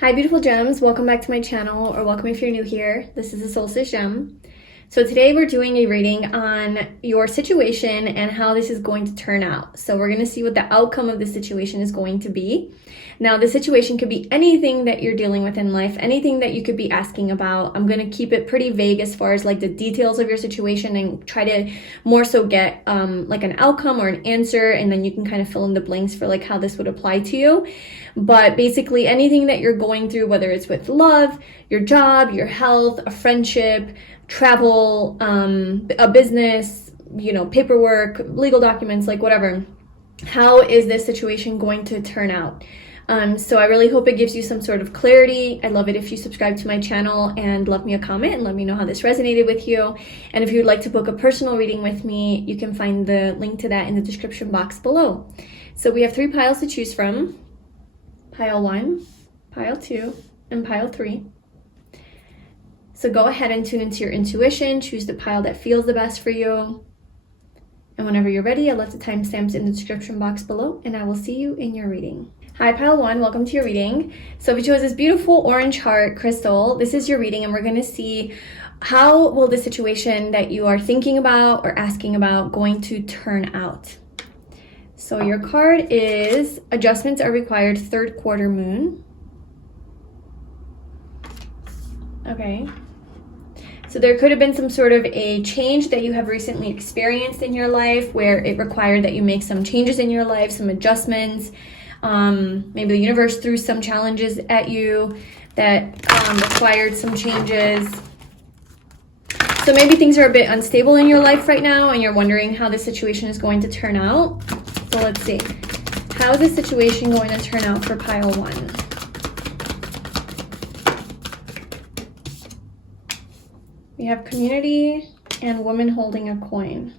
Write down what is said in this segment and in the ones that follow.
Hi beautiful gems, welcome back to my channel, or welcome if you're new here. This is the Solstice Gem. So today we're doing a reading on your situation and how this is going to turn out. So we're going to see what the outcome of the situation is going to be. Now the situation could be anything that you're dealing with in life, anything that you could be asking about. I'm going to keep it pretty vague as far as like the details of your situation and try to more so get like an outcome or an answer, and then you can kind of fill in the blanks for like how this would apply to you. But basically anything that you're going through, whether it's with love, your job, your health, a friendship, travel, a business, paperwork, legal documents, like whatever. How is this situation going to turn out? So I really hope it gives you some sort of clarity. I'd love it if you subscribe to my channel and left me a comment and let me know how this resonated with you. And if you'd like to book a personal reading with me, you can find the link to that in the description box below. So we have 3 piles to choose from. Pile 1, pile 2, and pile 3. So go ahead and tune into your intuition, choose the pile that feels the best for you. And whenever you're ready, I left the timestamps in the description box below, and I will see you in your reading. Hi pile 1, welcome to your reading. So we chose this beautiful orange heart crystal. This is your reading, and we're going to see how will the situation that you are thinking about or asking about going to turn out. So your card is Adjustments Are Required, Third Quarter Moon. Okay. So there could have been some sort of a change that you have recently experienced in your life where it required that you make some changes in your life, some adjustments. Maybe the universe threw some challenges at you that required some changes. So maybe things are a bit unstable in your life right now and you're wondering how the situation is going to turn out. So let's see. How is the situation going to turn out for pile 1? We have community and woman holding a coin.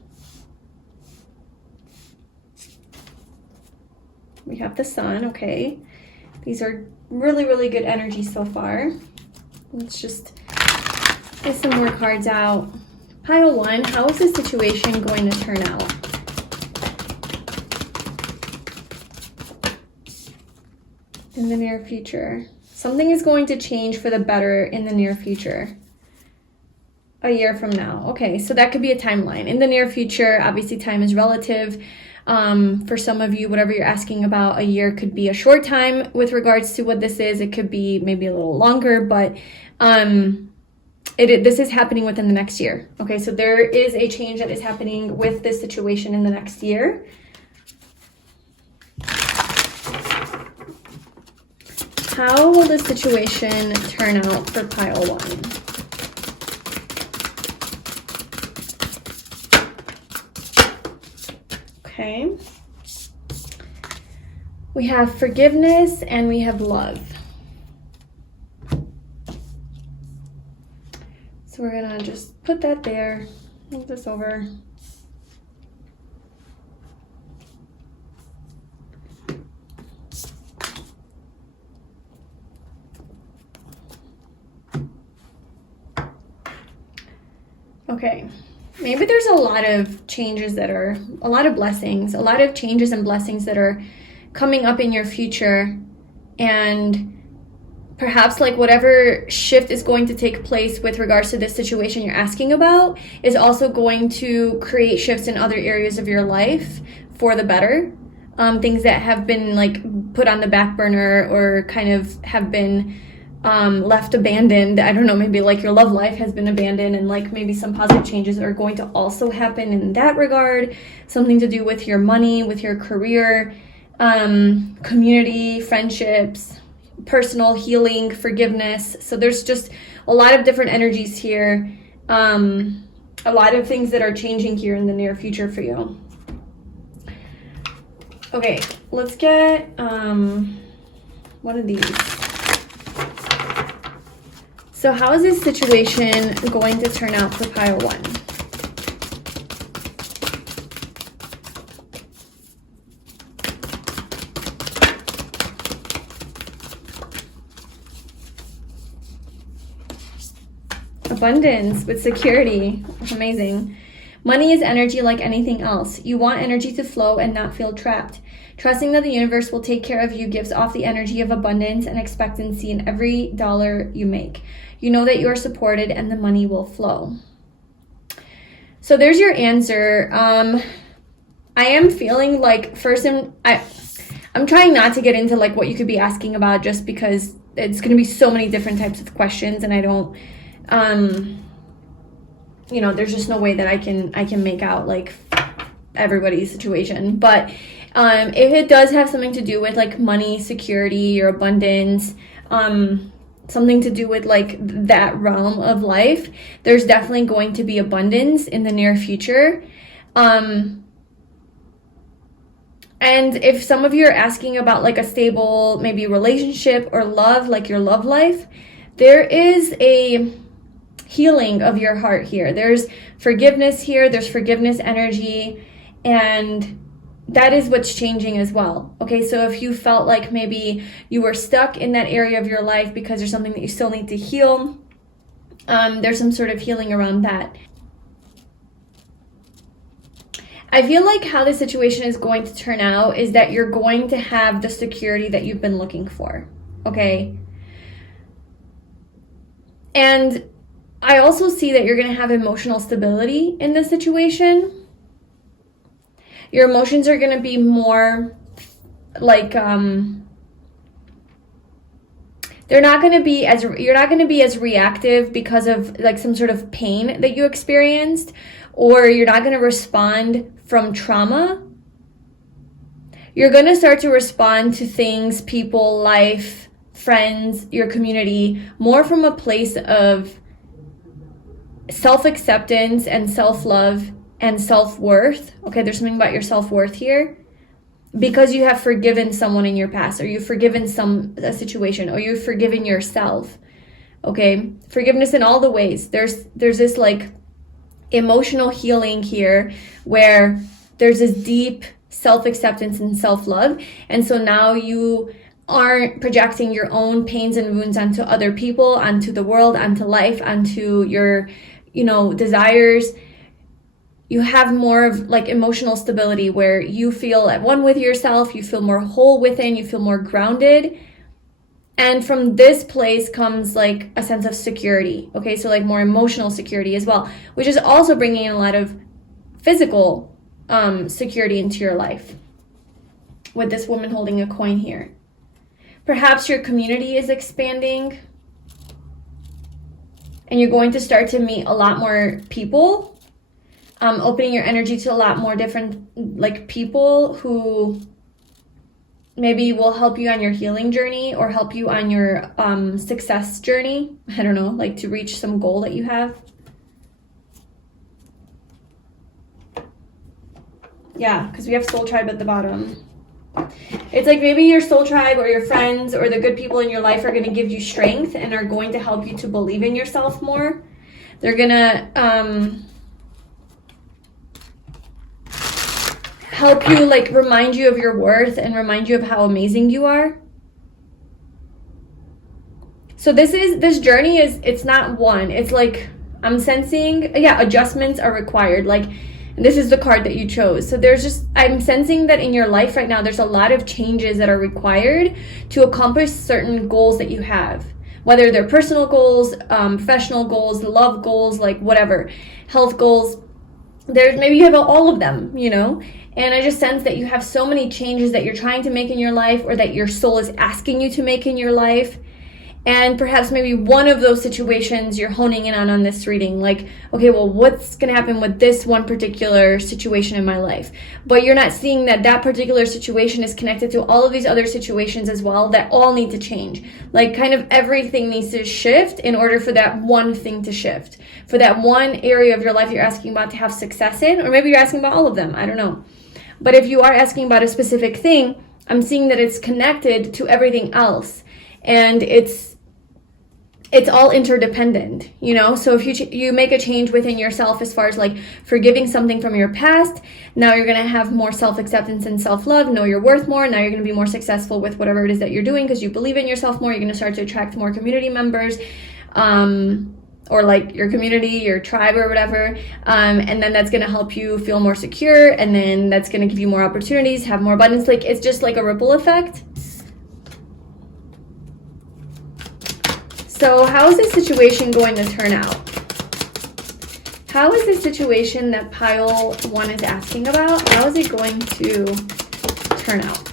We have the sun, okay. These are really, really good energy so far. Let's just get some more cards out. Pile 1, how is the situation going to turn out? In the near future. Something is going to change for the better in the near future. A year from now. Okay, so that could be a timeline. In the near future, obviously time is relative. For some of you, whatever you're asking about, a year could be a short time with regards to what this is. It could be maybe a little longer, but this is happening within the next year. Okay, so there is a change that is happening with this situation in the next year. How will the situation turn out for pile 1? Okay. We have forgiveness and we have love. So we're gonna just put that there, move this over. Okay, maybe there's a lot of changes that are, a lot of blessings, a lot of changes and blessings that are coming up in your future. And perhaps like whatever shift is going to take place with regards to this situation you're asking about is also going to create shifts in other areas of your life for the better. Things that have been like put on the back burner or kind of have been left abandoned. I don't know, maybe like your love life has been abandoned, and like maybe some positive changes are going to also happen in that regard. Something to do with your money, with your career, community, friendships, personal healing, forgiveness. So there's just a lot of different energies here. A lot of things that are changing here in the near future for you. Okay, let's get one of these. So how is this situation going to turn out for pile 1? Abundance with security. Amazing. Money is energy like anything else. You want energy to flow and not feel trapped. Trusting that the universe will take care of you gives off the energy of abundance and expectancy in every dollar you make. You know that you are supported and the money will flow. So there's your answer. I am feeling like I'm trying not to get into like what you could be asking about, just because it's going to be so many different types of questions, and I don't, you know, there's just no way that I can make out like everybody's situation. But if it does have something to do with like money, security, or abundance, something to do with like that realm of life, there's definitely going to be abundance in the near future. And if some of you are asking about like a stable maybe relationship or love, like your love life, there is a healing of your heart here. There's forgiveness here. There's forgiveness energy, and that is what's changing as well. Okay, so if you felt like maybe you were stuck in that area of your life because there's something that you still need to heal, there's some sort of healing around that. I feel like how the situation is going to turn out is that you're going to have the security that you've been looking for, okay? And I also see that you're going to have emotional stability in this situation. Your emotions are going to be more like, you're not going to be as reactive because of like some sort of pain that you experienced, or you're not going to respond from trauma. You're going to start to respond to things, people, life, friends, your community, more from a place of self-acceptance and self-love and self-worth. Okay, there's something about your self-worth here, because you have forgiven someone in your past, or you've forgiven a situation, or you've forgiven yourself. Okay, forgiveness in all the ways. There's this like emotional healing here where there's this deep self-acceptance and self-love, and so now you aren't projecting your own pains and wounds onto other people, onto the world, onto life, onto your, you know, desires. You have more of like emotional stability where you feel at one with yourself, you feel more whole within, you feel more grounded. And from this place comes like a sense of security. Okay, so like more emotional security as well, which is also bringing in a lot of physical security into your life with this woman holding a coin here. Perhaps your community is expanding and you're going to start to meet a lot more people, opening your energy to a lot more different like people who maybe will help you on your healing journey or help you on your success journey. I don't know, like to reach some goal that you have. Yeah, because we have soul tribe at the bottom. It's like maybe your soul tribe or your friends or the good people in your life are going to give you strength and are going to help you to believe in yourself more. They're going to help you, like remind you of your worth and remind you of how amazing you are. So this journey it's not one. It's like I'm sensing, yeah, adjustments are required. Like, this is the card that you chose. So I'm sensing that in your life right now, there's a lot of changes that are required to accomplish certain goals that you have, whether they're personal goals, professional goals, love goals, like whatever, health goals. Maybe you have all of them, you know? And I just sense that you have so many changes that you're trying to make in your life, or that your soul is asking you to make in your life. And perhaps maybe one of those situations you're honing in on this reading, like, okay, well, what's going to happen with this one particular situation in my life? But you're not seeing that that particular situation is connected to all of these other situations as well that all need to change. Like kind of everything needs to shift in order for that one thing to shift. For that one area of your life you're asking about to have success in, or maybe you're asking about all of them, I don't know. But if you are asking about a specific thing, I'm seeing that it's connected to everything else. And it's all interdependent, you know? So if you make a change within yourself as far as like forgiving something from your past, now you're going to have more self-acceptance and self-love, know your worth more. Now you're going to be more successful with whatever it is that you're doing because you believe in yourself more. You're going to start to attract more community members. or like your community, your tribe or whatever. And then that's going to help you feel more secure. And then that's going to give you more opportunities, have more abundance. Like it's just like a ripple effect. So how is this situation going to turn out? How is this situation that pile 1 is asking about? How is it going to turn out?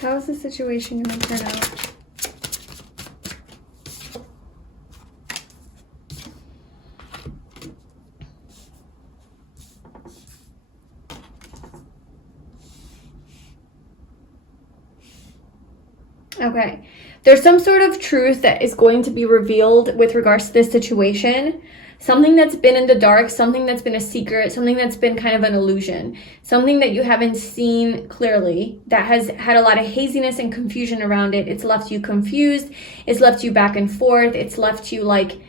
How is the situation going to turn out? Okay, there's some sort of truth that is going to be revealed with regards to this situation. Something that's been in the dark, something that's been a secret, something that's been kind of an illusion, something that you haven't seen clearly, that has had a lot of haziness and confusion around it. It's left you confused. It's left you back and forth. It's left you like,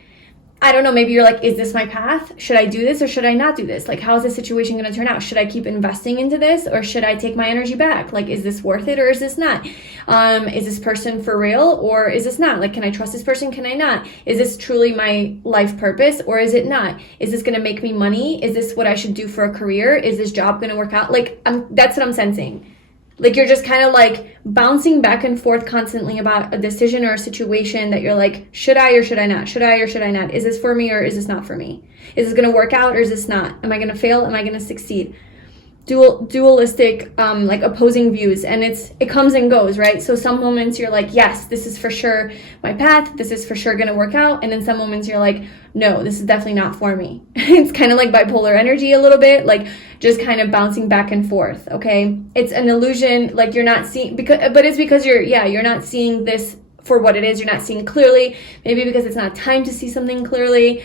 I don't know, maybe you're like, is this my path? Should I do this or should I not do this? Like, how is this situation going to turn out? Should I keep investing into this or should I take my energy back? Like, is this worth it or is this not? Is this person for real or is this not? Like, can I trust this person? Can I not? Is this truly my life purpose or is it not? Is this going to make me money? Is this what I should do for a career? Is this job going to work out? Like, that's what I'm sensing. Like you're just kind of like bouncing back and forth constantly about a decision or a situation that you're like, should I or should I not? Should I or should I not? Is this for me or is this not for me? Is this going to work out or is this not? Am I going to fail? Am I going to succeed? Dualistic, like opposing views, and it comes and goes, right? So some moments you're like, yes, this is for sure my path. This is for sure going to work out. And then some moments you're like, no, this is definitely not for me. It's kind of like bipolar energy a little bit, like just kind of bouncing back and forth. Okay. It's an illusion. Like you're not seeing but it's because you're not seeing this for what it is. You're not seeing clearly, maybe because it's not time to see something clearly.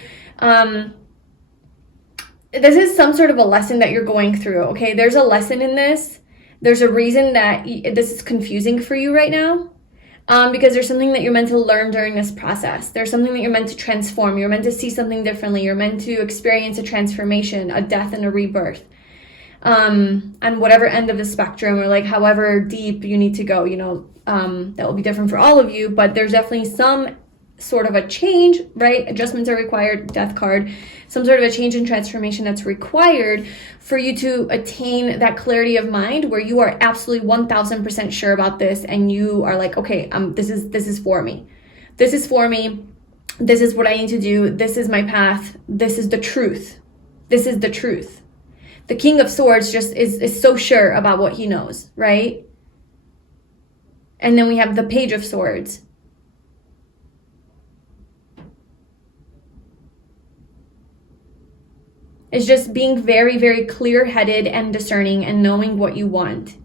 This is some sort of a lesson that you're going through, okay? There's a lesson in this. There's a reason that this is confusing for you right now, because there's something that you're meant to learn during this process. There's something that you're meant to transform. You're meant to see something differently. You're meant to experience a transformation, a death and a rebirth, on whatever end of the spectrum or like however deep you need to go, that will be different for all of you, but there's definitely some sort of a change, right? Adjustments are required, death card, some sort of a change and transformation that's required for you to attain that clarity of mind where you are absolutely 1000% sure about this and you are like, okay, this is for me. This is for me. This is what I need to do. This is my path. This is the truth. This is the truth. The King of Swords just is so sure about what he knows, right? And then we have the Page of Swords. It's just being very, very clear-headed and discerning and knowing what you want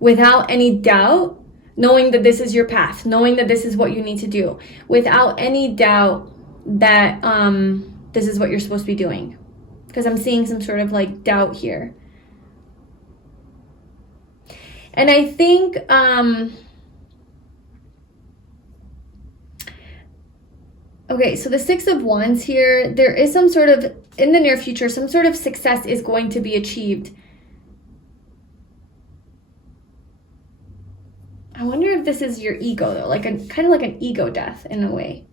without any doubt, knowing that this is your path, knowing that this is what you need to do, without any doubt that this is what you're supposed to be doing. Because I'm seeing some sort of like doubt here. And I think okay, so the Six of Wands here, there is some sort of, in the near future, some sort of success is going to be achieved. I wonder if this is your ego though, like kind of like an ego death in a way.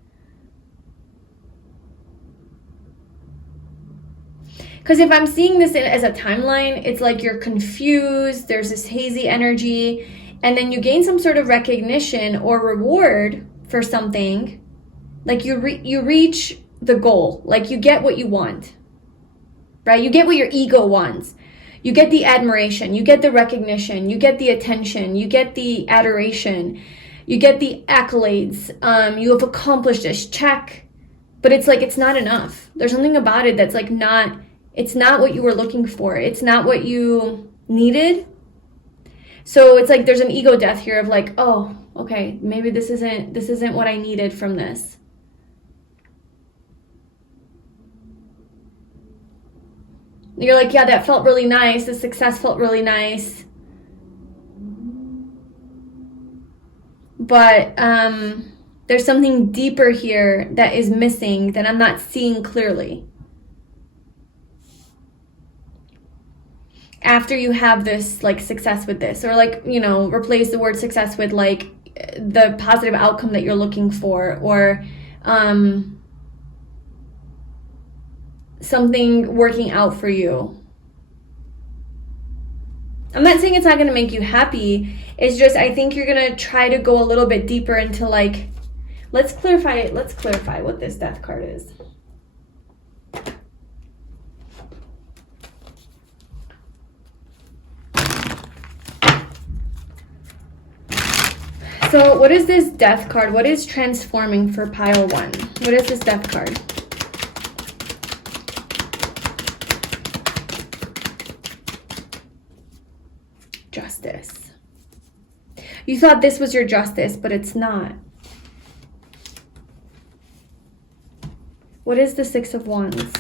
Because if I'm seeing this as a timeline, it's like you're confused, there's this hazy energy, and then you gain some sort of recognition or reward for something. Like you reach the goal, like you get what you want, right? You get what your ego wants. You get the admiration, you get the recognition, you get the attention, you get the adoration, you get the accolades. You have accomplished this, check. But it's like, it's not enough. There's something about it that's like not It's not what you were looking for. It's not what you needed. So it's like there's an ego death here of like, oh, okay, maybe this isn't what I needed from this. You're like, yeah, that felt really nice. The success felt really nice. But there's something deeper here that is missing that I'm not seeing clearly. After you have this like success with this, or like, you know, replace the word success with like the positive outcome that you're looking for, or something working out for you. I'm not saying it's not going to make you happy. It's just, I think you're going to try to go a little bit deeper into like, let's clarify what this death card is. So what is this death card? What is transforming for pile 1? What is this death card? Justice. You thought this was your justice, but it's not. What is the Six of Wands?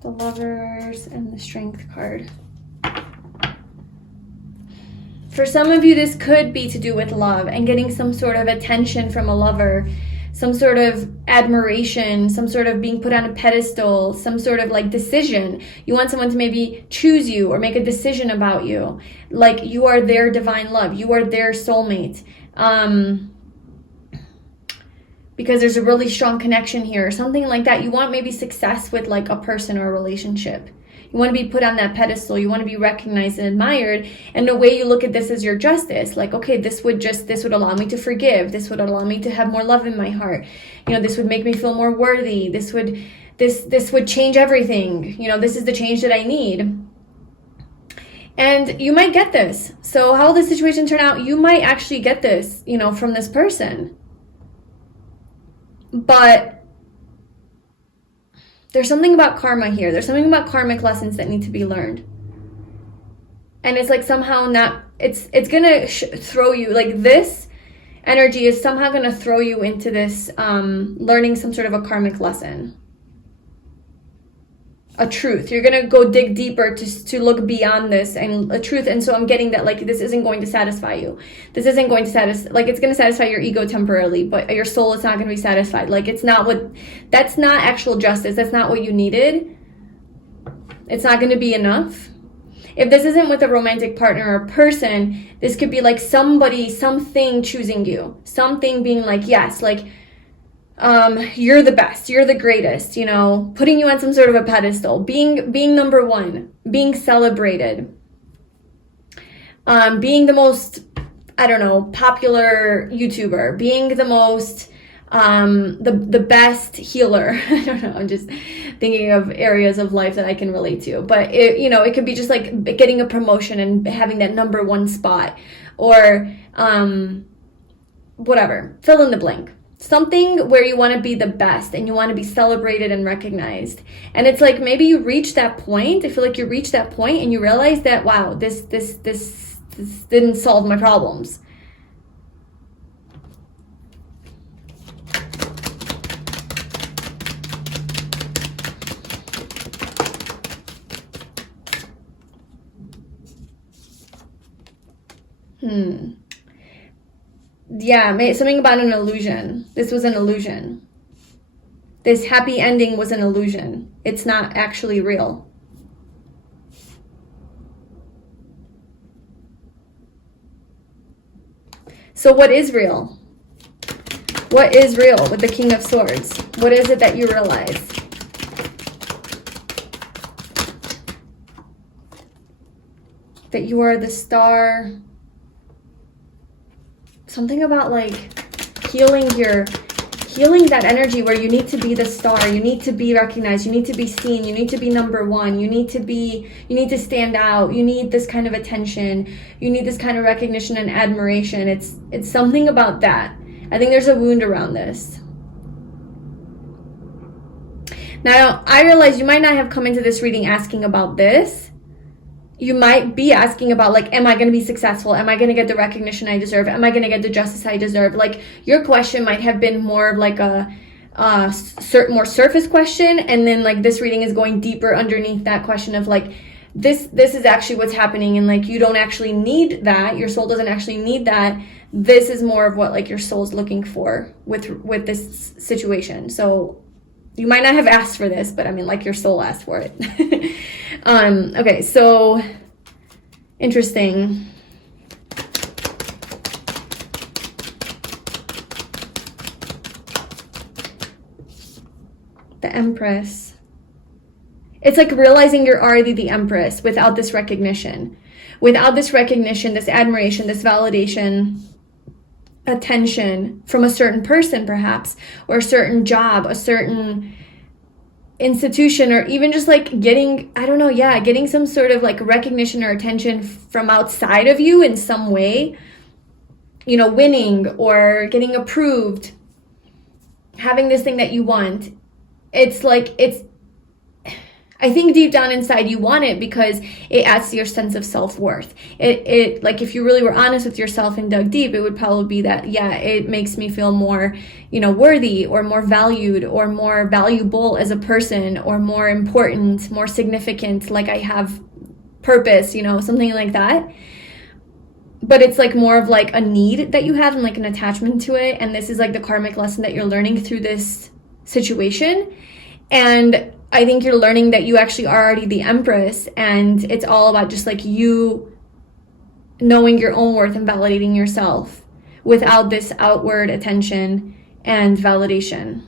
The Lovers and the Strength card. For some of you, this could be to do with love and getting some sort of attention from a lover, some sort of admiration, some sort of being put on a pedestal, some sort of like decision. You want someone to maybe choose you or make a decision about you. Like you are their divine love. You are their soulmate. Because there's a really strong connection here or something like that. You want maybe success with like a person or a relationship. You want to be put on that pedestal. You want to be recognized and admired. And the way you look at this is your justice. Like, okay, this would allow me to forgive. This would allow me to have more love in my heart. You know, this would make me feel more worthy. This would change everything. You know, this is the change that I need. And you might get this. So how will this situation turn out? You might actually get this, you know, from this person. But there's something about karma here. There's something about karmic lessons that need to be learned. And it's like somehow not, it's going to throw you, like this energy is somehow going to throw you into this learning some sort of a karmic lesson. A truth. You're going to go dig deeper to look beyond this and a truth. And so I'm getting that like this isn't going to satisfy you. This isn't going to satisfy, like it's going to satisfy your ego temporarily, but your soul is not going to be satisfied. Like it's not that's not actual justice. That's not what you needed. It's not going to be enough. If this isn't with a romantic partner or person, this could be like somebody, something choosing you. Something being like, yes, like, you're the best, you're the greatest, you know, putting you on some sort of a pedestal, being number one, being celebrated, being the most, I don't know, popular YouTuber, being the most, the best healer. I don't know, I'm just thinking of areas of life that I can relate to, but it, you know, it could be just like getting a promotion and having that number one spot, or, whatever, fill in the blank. Something where you want to be the best and you want to be celebrated and recognized. And it's like maybe you reach that point. I feel like you reach that point and you realize that, wow, this didn't solve my problems. Yeah, something about an illusion. This was an illusion. This happy ending was an illusion. It's not actually real. So what is real? What is real with the King of Swords? What is it that you realize? That you are the star. Something about like healing healing that energy where you need to be the star, you need to be recognized, you need to be seen, you need to be number one, you need to stand out, you need this kind of attention, you need this kind of recognition and admiration. It's something about that. I think there's a wound around this. Now, I realize you might not have come into this reading asking about this. You might be asking about, like, am I going to be successful? Am I going to get the recognition I deserve? Am I going to get the justice I deserve? Like, your question might have been more of like a more surface question, and then like this reading is going deeper underneath that question of like, this is actually what's happening, and like you don't actually need that. Your soul doesn't actually need that. This is more of what like your soul's looking for with this situation. So you might not have asked for this, but I mean, like, your soul asked for it. Okay, so interesting. The Empress. It's like realizing you're already the Empress without this recognition. Without this recognition, this admiration, this validation, attention from a certain person perhaps, or a certain job, a certain institution, or even just like getting some sort of like recognition or attention from outside of you in some way, you know, winning or getting approved, having this thing that you want. I think deep down inside you want it because it adds to your sense of self-worth. It like, if you really were honest with yourself and dug deep, it would probably be that, yeah, it makes me feel more, you know, worthy, or more valued, or more valuable as a person, or more important, more significant, like I have purpose, you know, something like that. But it's like more of like a need that you have and like an attachment to it. And this is like the karmic lesson that you're learning through this situation. And I think you're learning that you actually are already the Empress, and it's all about just like you knowing your own worth and validating yourself without this outward attention and validation.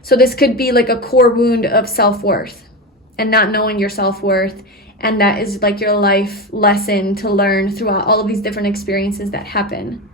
So this could be like a core wound of self-worth and not knowing your self-worth, and that is like your life lesson to learn throughout all of these different experiences that happen.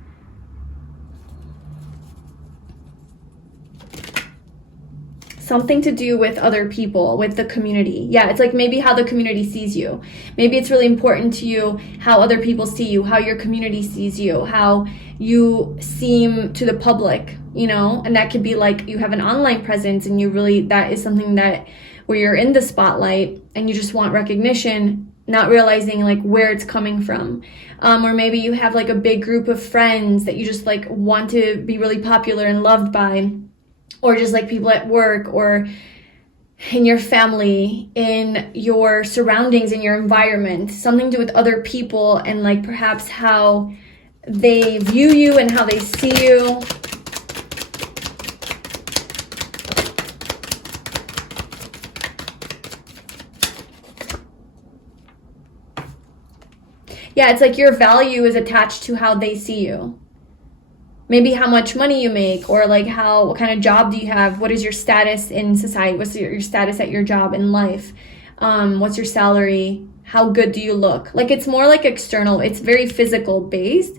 Something to do with other people, with the community. Yeah, it's like maybe how the community sees you. Maybe it's really important to you how other people see you, how your community sees you, how you seem to the public, you know? And that could be like you have an online presence and you really, that is something that where you're in the spotlight and you just want recognition, not realizing like where it's coming from. Or maybe you have like a big group of friends that you just like want to be really popular and loved by. Or just like people at work, or in your family, in your surroundings, in your environment, something to do with other people and like perhaps how they view you and how they see you. Yeah, it's like your value is attached to how they see you. Maybe how much money you make, or like what kind of job do you have? What is your status in society? What's your status at your job in life? What's your salary? How good do you look? Like, it's more like external. It's very physical based.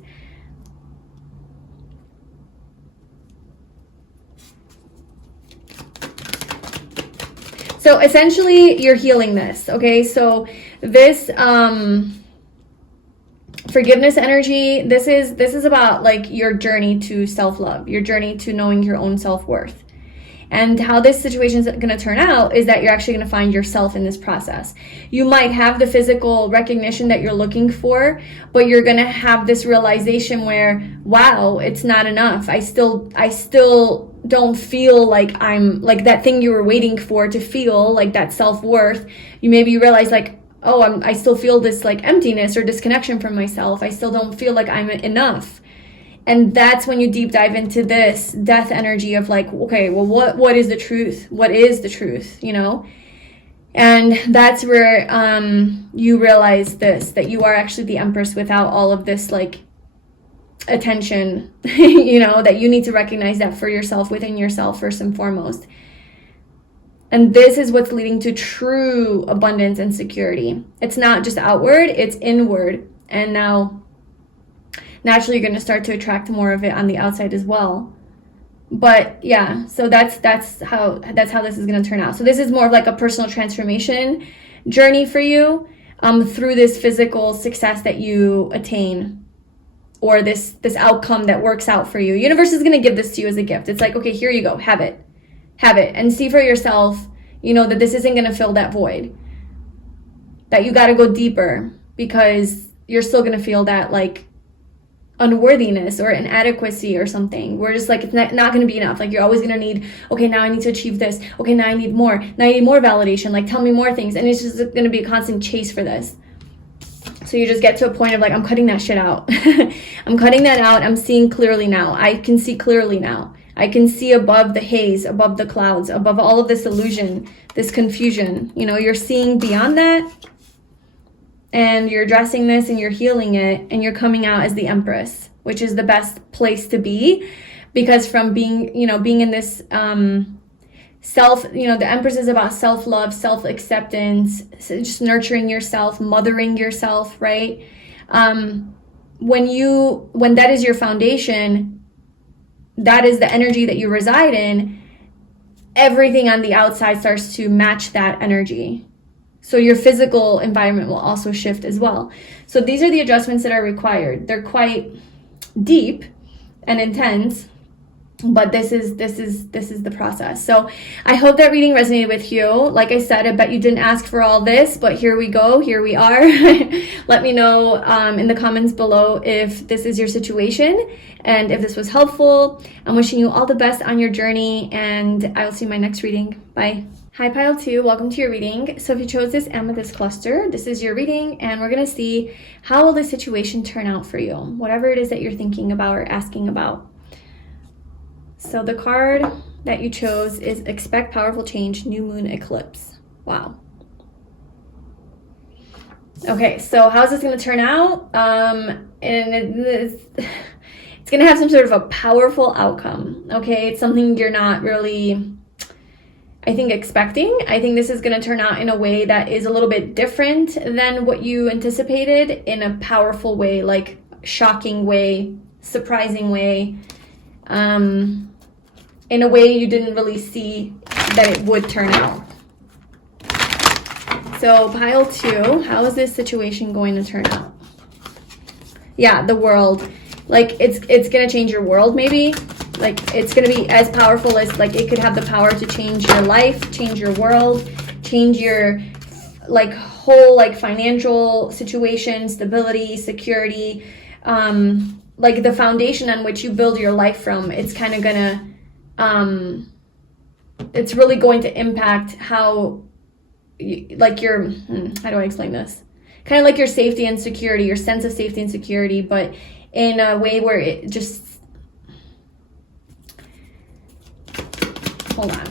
So essentially you're healing this, okay? So this, forgiveness energy, this is about like your journey to self-love, your journey to knowing your own self-worth. And how this situation is going to turn out is that you're actually going to find yourself in this process. You might have the physical recognition that you're looking for, but you're going to have this realization where, wow, it's not enough. I still don't feel like I'm like that thing you were waiting for to feel, like that self-worth. You realize like, oh, I still feel this like emptiness or disconnection from myself. I still don't feel like I'm enough. And that's when you deep dive into this death energy of like, okay, well, what is the truth? What is the truth, you know? And that's where you realize that you are actually the Empress without all of this like attention, you know, that you need to recognize that for yourself, within yourself, first and foremost. And this is what's leading to true abundance and security. It's not just outward, it's inward. And now, naturally, you're going to start to attract more of it on the outside as well. But yeah, so that's how this is going to turn out. So this is more of like a personal transformation journey for you, through this physical success that you attain, or this outcome that works out for you. Universe is going to give this to you as a gift. It's like, okay, here you go, have it, and see for yourself, that this isn't going to fill that void, that you got to go deeper, because you're still going to feel that like unworthiness or inadequacy or something. We're just like, it's not going to be enough. Like, you're always going to need, okay, now I need to achieve this. Okay, now I need more. Now I need more validation. Like, tell me more things. And it's just going to be a constant chase for this. So you just get to a point of like, I'm cutting that shit out. I'm cutting that out. I'm seeing clearly now. I can see clearly now. I can see above the haze, above the clouds, above all of this illusion, this confusion. You're seeing beyond that. And you're addressing this and you're healing it, and you're coming out as the Empress, which is the best place to be, because from being in this the Empress is about self-love, self-acceptance, just nurturing yourself, mothering yourself, right? When that is your foundation, that is the energy that you reside in, everything on the outside starts to match that energy. So your physical environment will also shift as well. So these are the adjustments that are required. They're quite deep and intense, but this is the process. So I hope that reading resonated with you. Like I said, I bet you didn't ask for all this, but here we go. Here we are. Let me know in the comments below if this is your situation and if this was helpful. I'm wishing you all the best on your journey, and I will see you in my next reading. Bye. Hi Pile 2, welcome to your reading. So if you chose this amethyst cluster, this is your reading, and we're going to see how will this situation turn out for you, whatever it is that you're thinking about or asking about. So the card that you chose is Expect Powerful Change, New Moon Eclipse. Wow. Okay, so how's this going to turn out? And it's going to have some sort of a powerful outcome, okay? It's something you're not really, I think, expecting. I think this is going to turn out in a way that is a little bit different than what you anticipated, in a powerful way, like shocking way, surprising way, in a way you didn't really see that it would turn out. So Pile 2, how is this situation going to turn out? Yeah, the world. Like, it's going to change your world, maybe. Like, it's going to be as powerful as, like, it could have the power to change your life, change your world, change your, like, whole, like, financial situation, stability, security, like, the foundation on which you build your life from. It's kind of going to, it's really going to impact how, like, your, how do I explain this? Kind of like your safety and security, your sense of safety and security, but in a way where it just, hold on.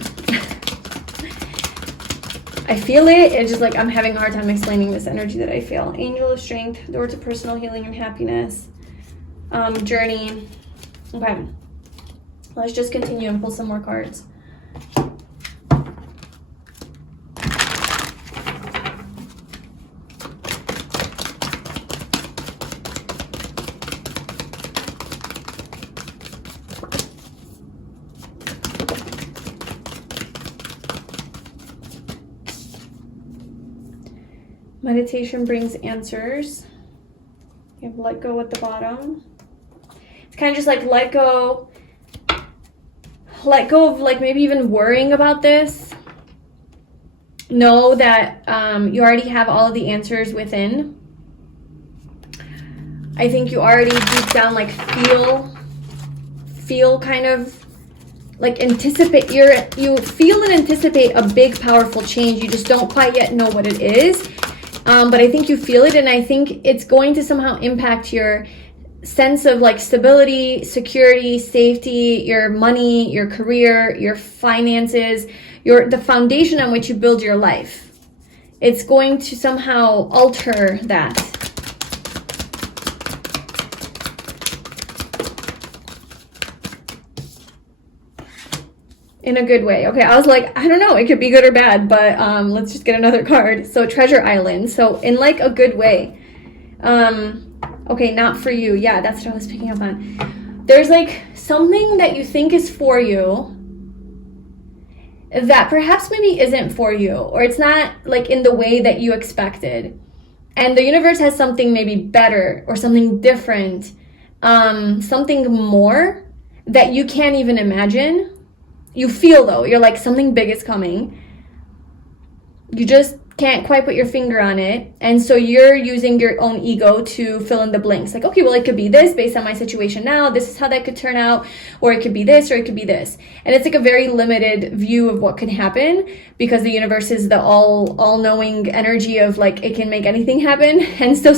I feel it. It's just like I'm having a hard time explaining this energy that I feel. Angel of Strength, door to personal healing and happiness. Journey. Okay. Let's just continue and pull some more cards. Meditation brings answers. You have let go at the bottom. It's kind of just like let go of, like, maybe even worrying about this. Know that you already have all of the answers within. I think you already deep down, like, feel kind of like anticipate, you feel and anticipate a big powerful change. You just don't quite yet know what it is. But I think you feel it, and I think it's going to somehow impact your sense of, like, stability, security, safety, your money, your career, your finances, the foundation on which you build your life. It's going to somehow alter that. In a good way. Okay, I was like, I don't know, it could be good or bad, but let's just get another card. So Treasure Island. So in, like, a good way. Okay, not for you. Yeah, that's what I was picking up on. There's, like, something that you think is for you that perhaps maybe isn't for you, or it's not like in the way that you expected. And the universe has something maybe better or something different, something more that you can't even imagine. You feel though, you're like, something big is coming. You just can't quite put your finger on it. And so you're using your own ego to fill in the blanks. Like, okay, well, it could be this based on my situation now. This is how that could turn out. Or it could be this, or it could be this. And it's like a very limited view of what could happen, because the universe is the all-knowing energy of like, it can make anything happen. And so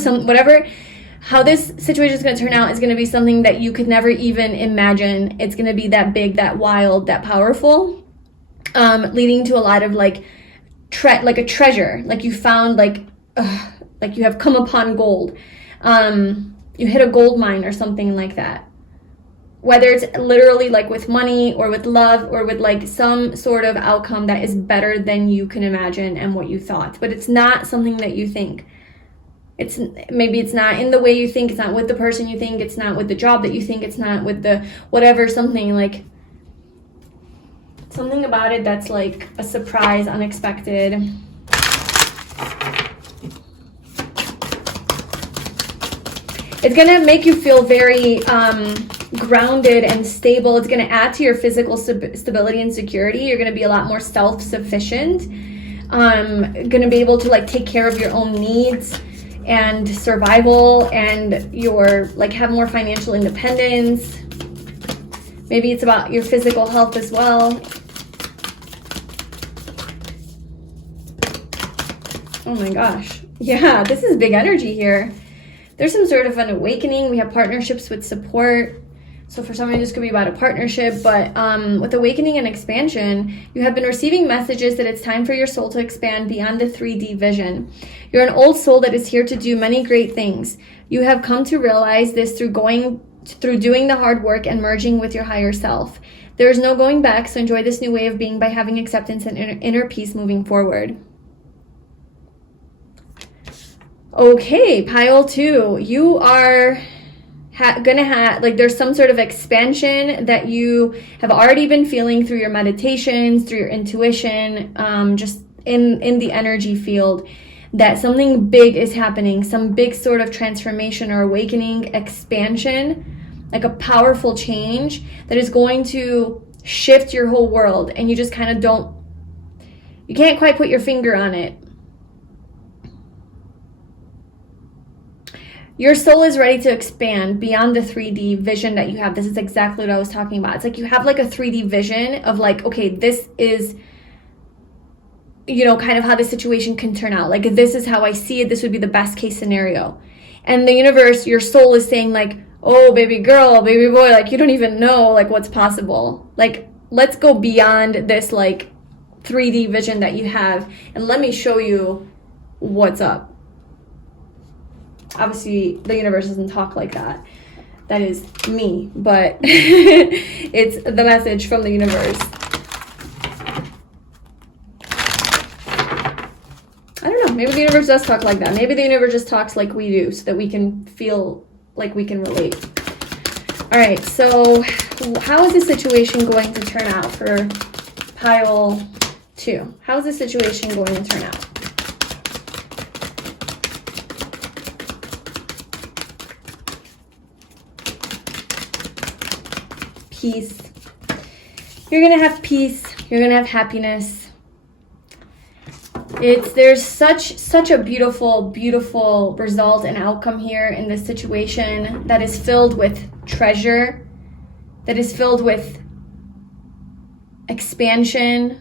how this situation is going to turn out is going to be something that you could never even imagine. It's going to be that big, that wild, that powerful, leading to a lot of like a treasure, like you found like you have come upon gold. You hit a gold mine or something like that. Whether it's literally like with money or with love or with like some sort of outcome that is better than you can imagine and what you thought. But it's not something that you think. Maybe it's not in the way you think, it's not with the person you think, it's not with the job that you think, it's not with the whatever, something about it that's like a surprise, unexpected. It's gonna make you feel very grounded and stable. It's gonna add to your physical stability and security. You're gonna be a lot more self-sufficient. Gonna be able to like take care of your own needs and survival, and your like have more financial independence. Maybe it's about your physical health as well. Oh my gosh. Yeah, this is big energy here. There's some sort of an awakening. We have partnerships with support. So for somebody, this could be about a partnership, but with awakening and expansion, you have been receiving messages that it's time for your soul to expand beyond the 3D vision. You're an old soul that is here to do many great things. You have come to realize this through doing the hard work and merging with your higher self. There is no going back, so enjoy this new way of being by having acceptance and inner peace moving forward. Okay, pile 2. You are gonna have, like, there's some sort of expansion that you have already been feeling through your meditations, through your intuition, just in the energy field, that something big is happening, some big sort of transformation or awakening, expansion, like a powerful change that is going to shift your whole world, and you just kind of you can't quite put your finger on it. Your soul is ready to expand beyond the 3D vision that you have. This is exactly what I was talking about. It's like you have like a 3D vision of like, okay, this is, kind of how the situation can turn out. Like, this is how I see it. This would be the best case scenario. And the universe, your soul is saying like, oh, baby girl, baby boy, like, you don't even know like what's possible. Like, let's go beyond this like 3D vision that you have, and let me show you what's up. Obviously, the universe doesn't talk like that. That is me, but it's the message from the universe. I don't know, maybe the universe does talk like that. Maybe the universe just talks like we do, so that we can feel like we can relate. All right, so how is this situation going to turn out for pile 2? How is this situation going to turn out? Peace. You're gonna have peace. You're gonna have happiness. There's such a beautiful result and outcome here in this situation that is filled with treasure, that is filled with expansion,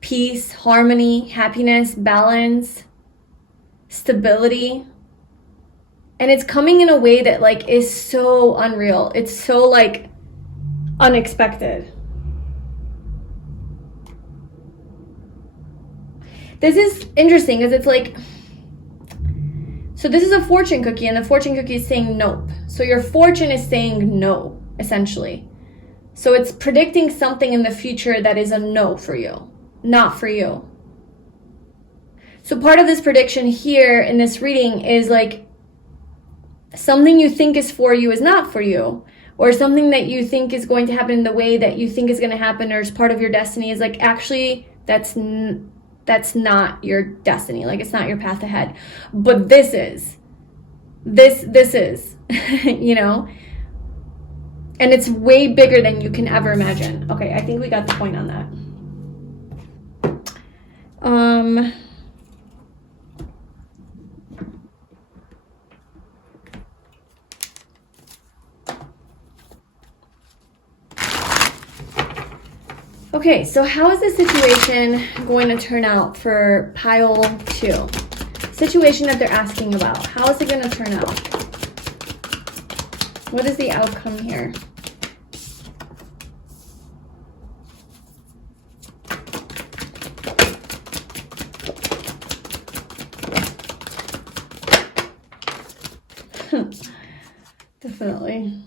peace, harmony, happiness, balance, stability. And it's coming in a way that like is so unreal. It's so like unexpected. This is interesting because it's like, so this is a fortune cookie, and the fortune cookie is saying nope. So your fortune is saying no, essentially. So it's predicting something in the future that is a no for you, not for you. So part of this prediction here in this reading is like, something you think is for you is not for you, or something that you think is going to happen in the way that you think is going to happen or is part of your destiny is like, actually, that's not your destiny. Like, it's not your path ahead. But this is. This is, you know? And it's way bigger than you can ever imagine. Okay, I think we got the point on that. Okay, so how is this situation going to turn out for pile 2? Situation that they're asking about. How is it going to turn out? What is the outcome here? Definitely.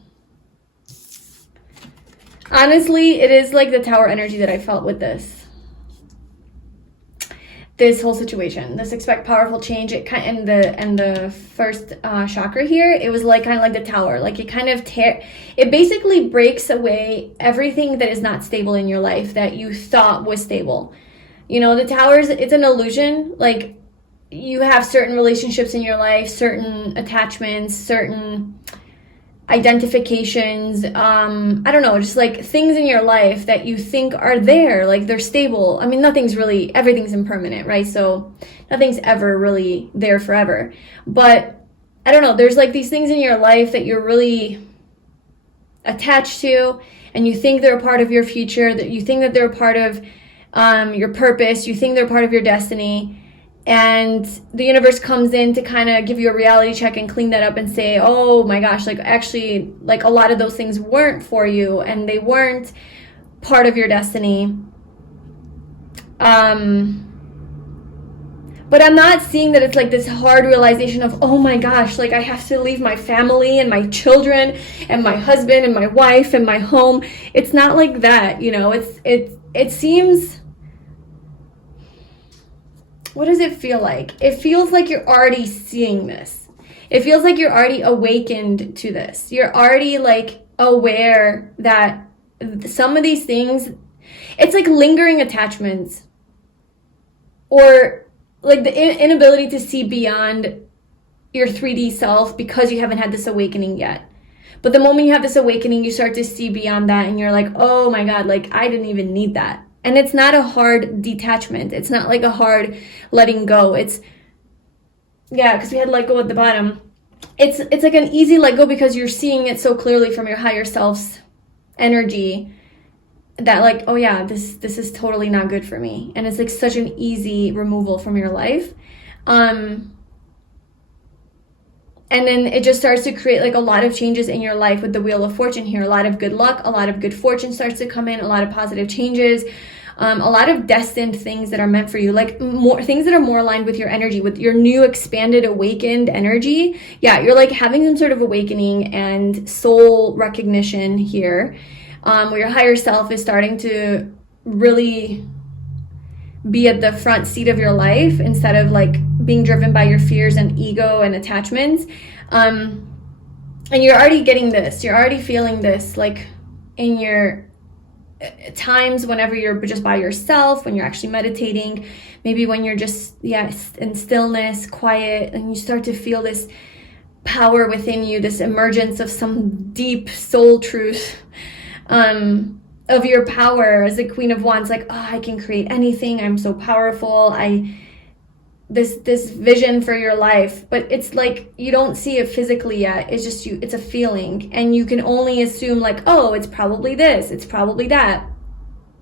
Honestly, it is like the tower energy that I felt with this whole situation. This expect powerful change. It kind and the first chakra here, it was like kind of like the tower. Like it kind of it basically breaks away everything that is not stable in your life that you thought was stable. You know, the towers, it's an illusion. Like you have certain relationships in your life, certain attachments, certain identifications, I don't know, just like things in your life that you think are there, like they're stable. I mean, everything's impermanent, right? So nothing's ever really there forever. But I don't know, there's like these things in your life that you're really attached to, and you think they're a part of your future, that you think that they're a part of your purpose, you think they're part of your destiny. And the universe comes in to kind of give you a reality check and clean that up and say, oh my gosh, like actually, like a lot of those things weren't for you and they weren't part of your destiny. But I'm not seeing that it's like this hard realization of, oh my gosh, like I have to leave my family and my children and my husband and my wife and my home. It's not like that, you know. It seems... What does it feel like? It feels like you're already seeing this. It feels like you're already awakened to this. You're already like aware that some of these things, it's like lingering attachments or like the inability to see beyond your 3D self because you haven't had this awakening yet. But the moment you have this awakening, you start to see beyond that and you're like, oh my God, like I didn't even need that. And it's not a hard detachment. It's not like a hard letting go. It's, yeah, because we had let go at the bottom. It's like an easy let go because you're seeing it so clearly from your higher self's energy that like, oh yeah, this is totally not good for me. And it's like such an easy removal from your life. And then it just starts to create like a lot of changes in your life with the Wheel of Fortune here. A lot of good luck, a lot of good fortune starts to come in, a lot of positive changes, a lot of destined things that are meant for you, like more things that are more aligned with your energy, with your new expanded, awakened energy. Yeah, you're like having some sort of awakening and soul recognition here, where your higher self is starting to really be at the front seat of your life instead of like being driven by your fears and ego and attachments. And you're already getting this, you're already feeling this like in your times whenever you're just by yourself, when you're actually meditating, maybe when you're just in stillness, quiet, and you start to feel this power within you, this emergence of some deep soul truth of your power as the Queen of Wands, like, oh, I can create anything, I'm so powerful, this vision for your life. But it's like you don't see it physically yet, it's just it's a feeling, and you can only assume like, oh, it's probably this, it's probably that,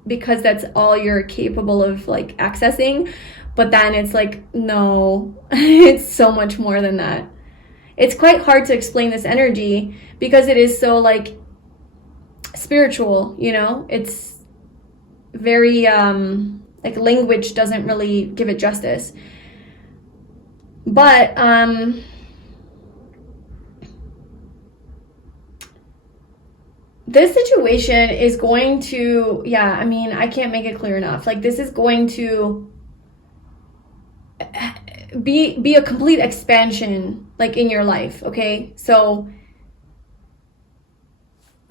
because that's all you're capable of like accessing. But then it's like, no, it's so much more than that. It's quite hard to explain this energy because it is so like spiritual, you know. It's very like language doesn't really give it justice. But this situation is going to, yeah, I mean, I can't make it clear enough. Like, this is going to be a complete expansion like in your life. Okay, so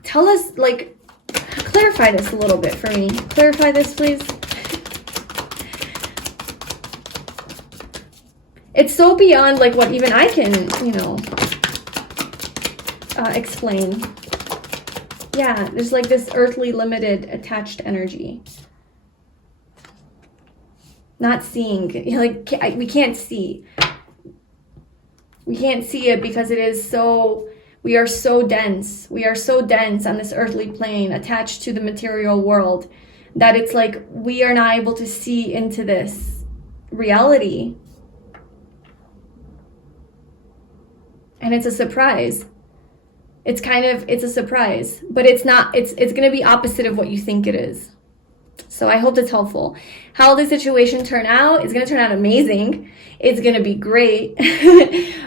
tell us, like, clarify this a little bit for me. Clarify this, please. It's so beyond, like, what even I can, you know, explain. Yeah, there's, like, this earthly, limited, attached energy. Not seeing, you know, like, we can't see. We can't see it because it is so, we are so dense. We are so dense on this earthly plane, attached to the material world, that it's like we are not able to see into this reality. And it's a surprise. It's a surprise, but it's not, it's going to be opposite of what you think it is. So I hope that's helpful. How the situation turn out is going to turn out amazing. It's going to be great,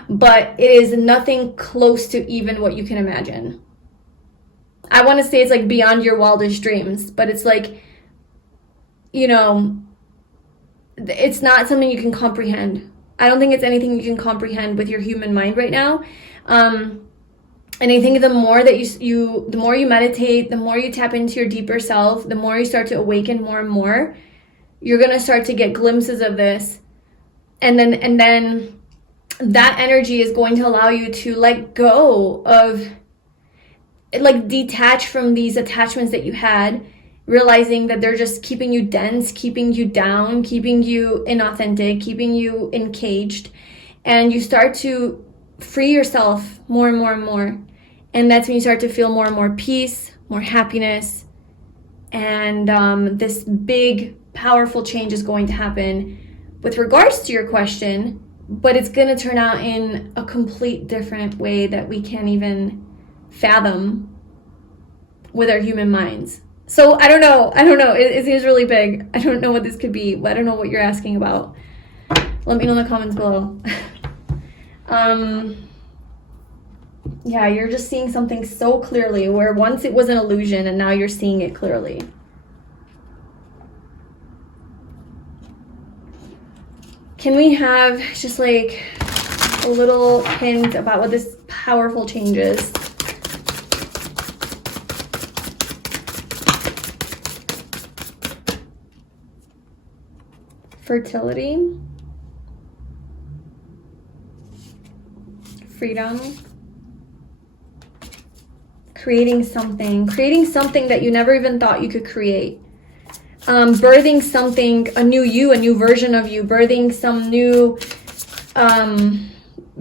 but it is nothing close to even what you can imagine. I want to say it's like beyond your wildest dreams, but it's like, you know, it's not something you can comprehend. I don't think it's anything you can comprehend with your human mind right now. And I think the more that the more you meditate, the more you tap into your deeper self, the more you start to awaken more and more, you're going to start to get glimpses of this. And then that energy is going to allow you to let go of, like, detach from these attachments that you had, realizing that they're just keeping you dense, keeping you down, keeping you inauthentic, keeping you encaged. And you start to free yourself more and more and more. And that's when you start to feel more and more peace, more happiness. And this big, powerful change is going to happen with regards to your question, but it's going to turn out in a complete different way that we can't even fathom with our human minds. So I don't know. It seems really big. I don't know what this could be. I don't know what you're asking about. Let me know in the comments below. Yeah, you're just seeing something so clearly, where once it was an illusion and now you're seeing it clearly. Can we have just like a little hint about what this powerful change is? Fertility, freedom, creating something that you never even thought you could create, birthing something, a new you, a new version of you, birthing some new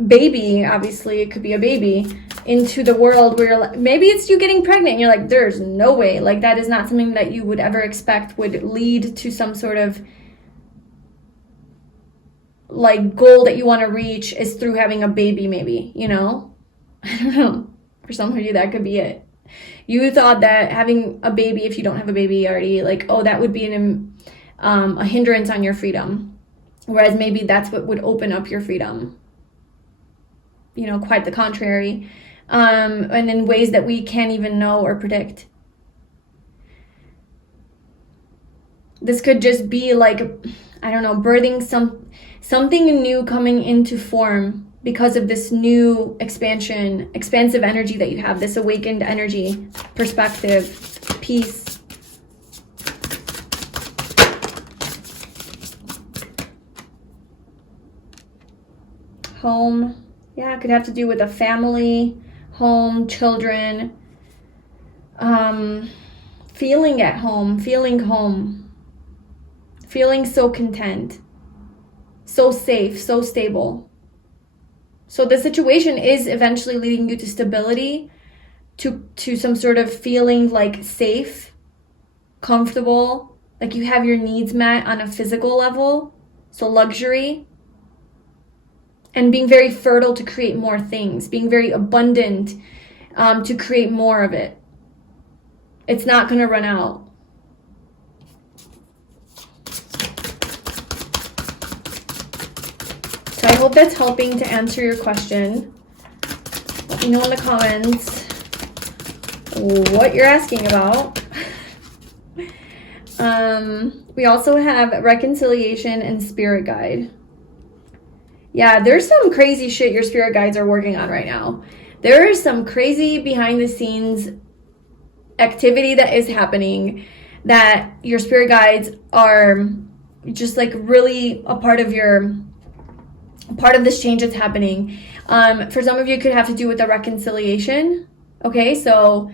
baby. Obviously it could be a baby into the world, where you're like, maybe it's you getting pregnant and you're like, there's no way, like, that is not something that you would ever expect would lead to some sort of like goal that you want to reach, is through having a baby, maybe, you know. I don't know, for some of you that could be it. You thought that having a baby, if you don't have a baby already, like, oh, that would be a hindrance on your freedom, whereas maybe that's what would open up your freedom. You know, quite the contrary, and in ways that we can't even know or predict. This could just be like, I don't know, birthing something new coming into form because of this new expansive energy that you have, this awakened energy, perspective, peace. Home. Yeah, it could have to do with a family, home, children, feeling at home, feeling so content, so safe, so stable. So the situation is eventually leading you to stability, to some sort of feeling like safe, comfortable, like you have your needs met on a physical level, so luxury, and being very fertile to create more things, being very abundant to create more of it. It's not going to run out. So I hope that's helping to answer your question. Let me know in the comments what you're asking about. We also have reconciliation and spirit guide. Yeah, there's some crazy shit your spirit guides are working on right now. There is some crazy behind the scenes activity that is happening, that your spirit guides are just like really a part of this change that's happening. For some of you, it could have to do with the reconciliation. Okay, so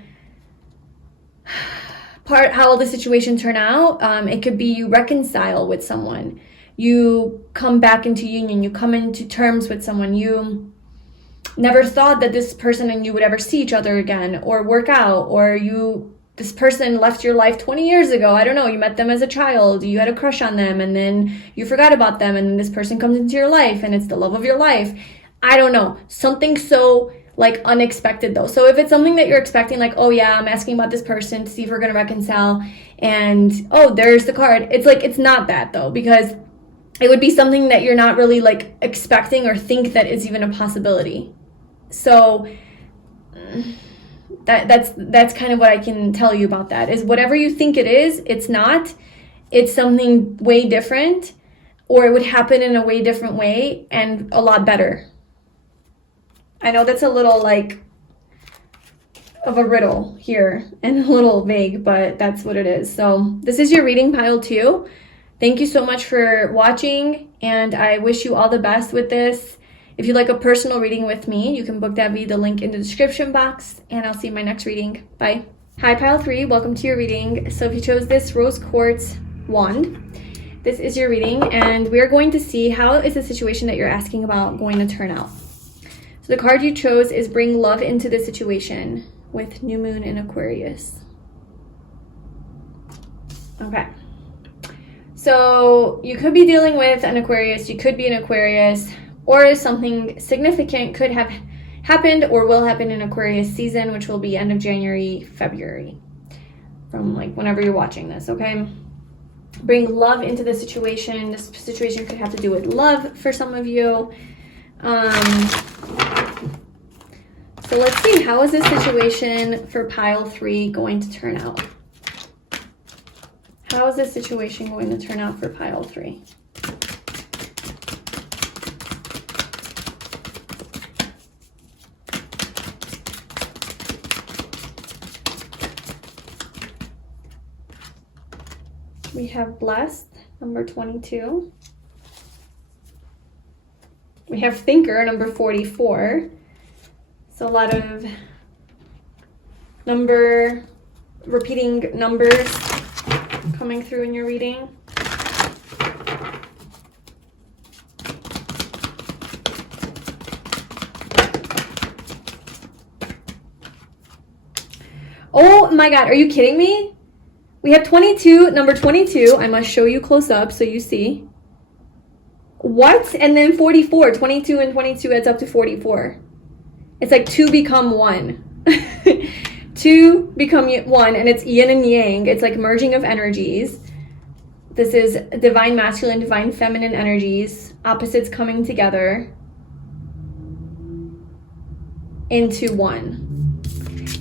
how will the situation turn out? It could be you reconcile with someone, you come back into union, you come into terms with someone, you never thought that this person and you would ever see each other again or work out, or this person left your life 20 years ago. I don't know, you met them as a child, you had a crush on them, and then you forgot about them, and then this person comes into your life and it's the love of your life. I don't know, something so like unexpected though. So if it's something that you're expecting, like, oh yeah, I'm asking about this person to see if we're gonna reconcile, and oh, there's the card, it's like, it's not that though, because it would be something that you're not really like expecting or think that is even a possibility. So that's kind of what I can tell you about that, is whatever you think it is, it's not. It's something way different, or it would happen in a way different way and a lot better. I know that's a little like of a riddle here and a little vague, but that's what it is. So this is your reading, pile 2. Thank you so much for watching, and I wish you all the best with this. If you'd like a personal reading with me, you can book that via the link in the description box, and I'll see you in my next reading. Bye. Hi, pile 3. Welcome to your reading. So if you chose this rose quartz wand, this is your reading, and we're going to see how is the situation that you're asking about going to turn out. So the card you chose is Bring Love into the Situation, with New Moon in Aquarius. Okay. So you could be dealing with an Aquarius, you could be an Aquarius, or something significant could have happened or will happen in Aquarius season, which will be end of January, February, from like whenever you're watching this, okay? Bring love into the situation. This situation could have to do with love for some of you. So let's see, how is this situation for pile 3 going to turn out? How is this situation going to turn out for pile 3? We have Blessed, number 22. We have Thinker, number 44. So a lot of repeating numbers coming through in your reading. Oh my God, are you kidding me? We have 22, number 22. I must show you close up so you see. What? And then 44, 22 and 22 adds up to 44. It's like 2 become 1. 2 become 1, and it's yin and yang. It's like merging of energies. This is divine masculine, divine feminine energies, opposites coming together into one.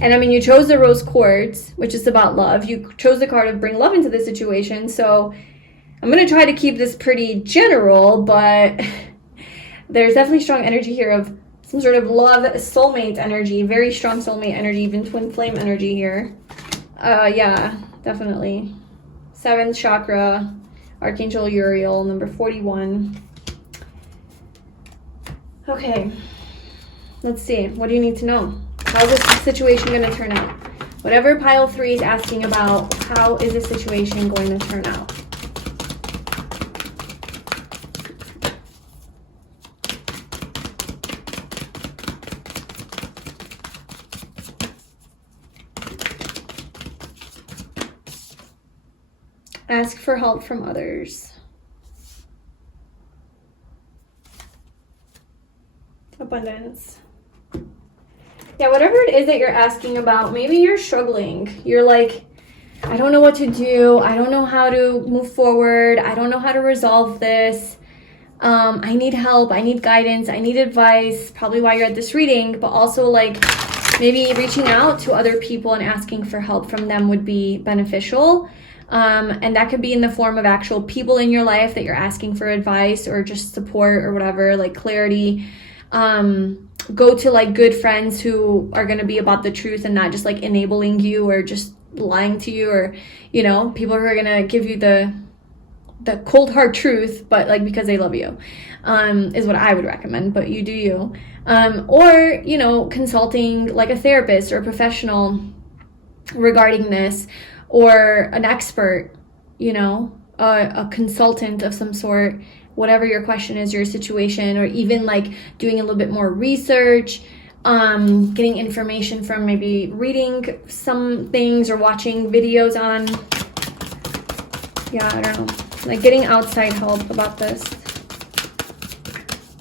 And I mean, you chose the rose quartz, which is about love. You chose the card of Bring Love into the situation. So I'm going to try to keep this pretty general, but there's definitely strong energy here of some sort of love, soulmate energy, very strong soulmate energy, even twin flame energy here. Yeah, definitely. 7th chakra, Archangel Uriel, number 41. Okay, let's see. What do you need to know? How's this situation going to turn out? Whatever pile 3 is asking about, how is this situation going to turn out? Ask for help from others. Abundance. Yeah, whatever it is that you're asking about, maybe you're struggling. You're like, I don't know what to do. I don't know how to move forward. I don't know how to resolve this. I need help. I need guidance. I need advice. Probably why you're at this reading, but also like maybe reaching out to other people and asking for help from them would be beneficial. And that could be in the form of actual people in your life that you're asking for advice or just support or whatever, like clarity. go to like good friends who are going to be about the truth and not just like enabling you or just lying to you, or, you know, people who are going to give you the cold hard truth, but like because they love you, is what I would recommend, but you do you. Or, you know, consulting like a therapist or a professional regarding this, or an expert, you know, a consultant of some sort, whatever your question is, your situation, or even like doing a little bit more research, getting information from maybe reading some things or watching videos on, yeah, I don't know, like getting outside help about this.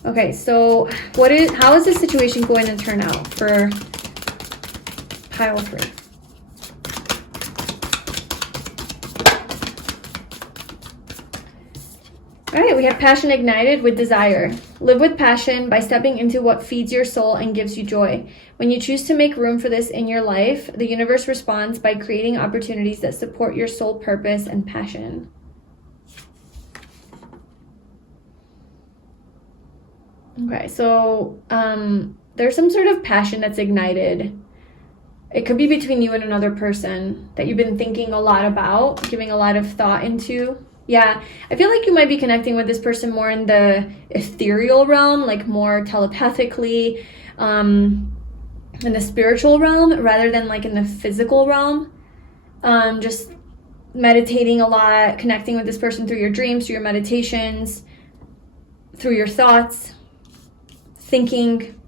Okay, so how is this situation going to turn out for pile 3? All right, we have passion ignited with desire. Live with passion by stepping into what feeds your soul and gives you joy. When you choose to make room for this in your life, the universe responds by creating opportunities that support your soul purpose and passion. Okay, so there's some sort of passion that's ignited. It could be between you and another person that you've been thinking a lot about, giving a lot of thought into. Yeah, I feel like you might be connecting with this person more in the ethereal realm, like more telepathically, in the spiritual realm, rather than like in the physical realm. Just meditating a lot, connecting with this person through your dreams, through your meditations, through your thoughts, thinking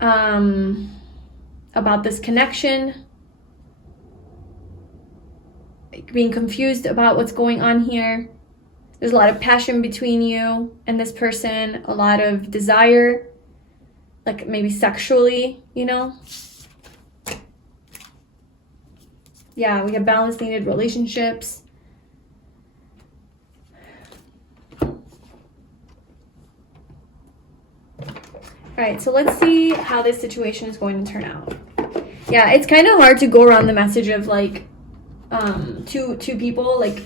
about this connection, being confused about what's going on here. There's a lot of passion between you and this person, a lot of desire, like maybe sexually, you know. Yeah, we have balance needed relationships. All right, so let's see how this situation is going to turn out. Yeah, it's kind of hard to go around the message of like two people, like,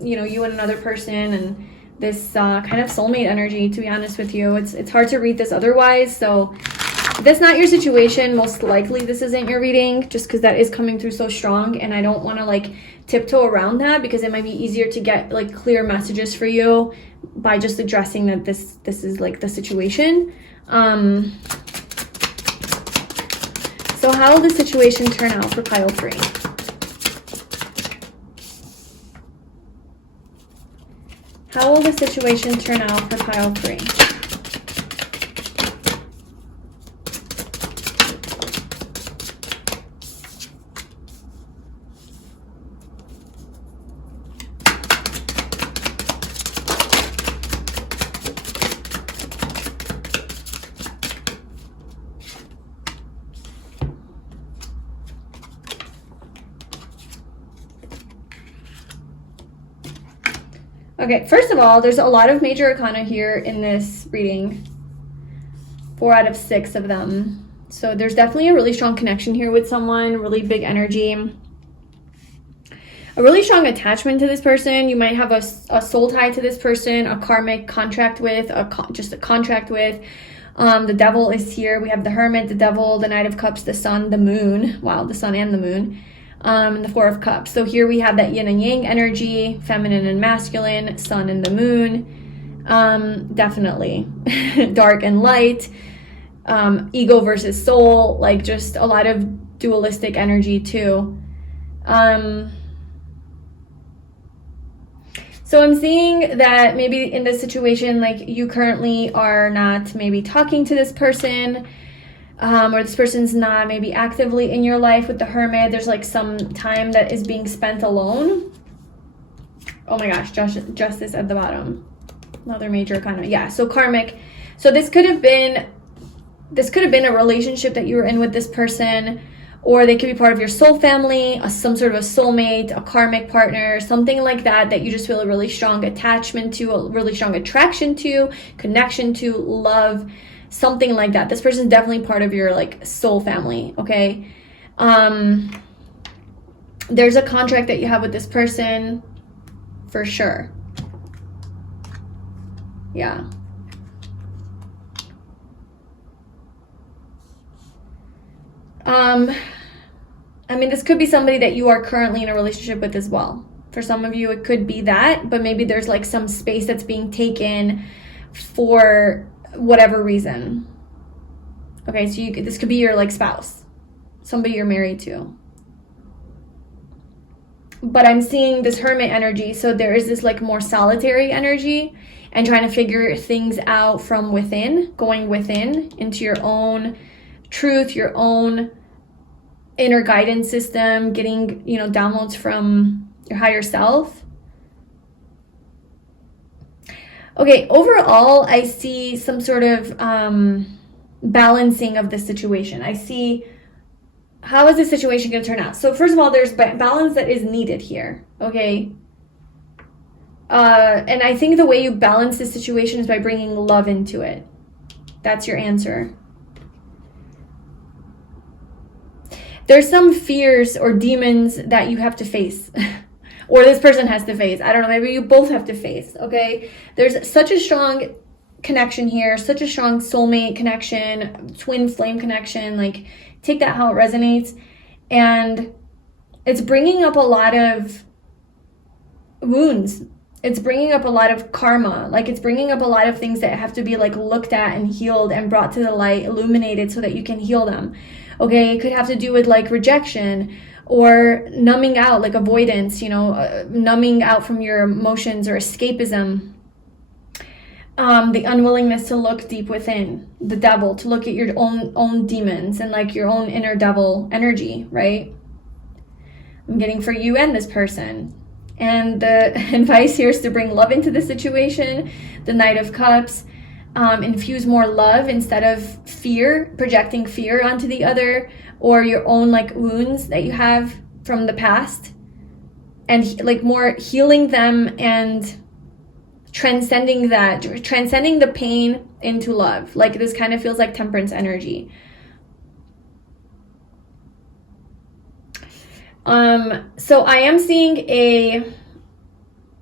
you know, you and another person, and this kind of soulmate energy, to be honest with you. It's hard to read this otherwise. So if that's not your situation, most likely this isn't your reading, just because that is coming through so strong, and I don't want to like tiptoe around that, because it might be easier to get like clear messages for you by just addressing that this is like the situation. So how will the situation turn out for pile 3? How will the situation turn out for pile 3? Okay, first of all, there's a lot of major arcana here in this reading. 4 out of 6 of them. So there's definitely a really strong connection here with someone, really big energy. A really strong attachment to this person. You might have a soul tie to this person, a karmic contract with, just a contract with. The devil is here. We have the Hermit, the Devil, the Knight of Cups, the Sun, the Moon. Wow, the Sun and the Moon. And the 4 of Cups. So here we have that yin and yang energy, feminine and masculine, sun and the moon. Definitely. Dark and light. Ego versus soul. Like just a lot of dualistic energy too. So I'm seeing that maybe in this situation, like you currently are not maybe talking to this person, or this person's not maybe actively in your life with the Hermit. There's like some time that is being spent alone. Oh my gosh, justice at the bottom. Another major kind of, yeah, so karmic. So this could have been a relationship that you were in with this person, or they could be part of your soul family, some sort of a soulmate, a karmic partner, something like that, that you just feel a really strong attachment to, a really strong attraction to, connection to, love, something like that. This person is definitely part of your like soul family, okay? There's a contract that you have with this person for sure. Yeah. I mean, this could be somebody that you are currently in a relationship with as well. For some of you, it could be that, but maybe there's like some space that's being taken for whatever reason. Okay, so this could be your like spouse, somebody you're married to. But I'm seeing this hermit energy, so there is this like more solitary energy and trying to figure things out from within, going within into your own truth, your own inner guidance system, getting, you know, downloads from your higher self. Okay, overall, I see some sort of balancing of the situation. I see, how is this situation going to turn out? So first of all, there's balance that is needed here, okay? And I think the way you balance this situation is by bringing love into it. That's your answer. There's some fears or demons that you have to face. Or this person has to face. I don't know, maybe you both have to face, okay? There's such a strong connection here, such a strong soulmate connection, twin flame connection. Like, take that how it resonates. And it's bringing up a lot of wounds. It's bringing up a lot of karma. Like, it's bringing up a lot of things that have to be like looked at and healed and brought to the light, illuminated so that you can heal them. Okay, it could have to do with like rejection or numbing out, like avoidance, you know, numbing out from your emotions or escapism. The unwillingness to look deep within, the devil, to look at your own demons and like your own inner devil energy, right? I'm getting for you and this person. And the advice here is to bring love into the situation, the Knight of Cups. Infuse more love instead of fear, projecting fear onto the other, or your own like wounds that you have from the past, and like more healing them and transcending the pain into love. Like, this kind of feels like Temperance energy. So I am seeing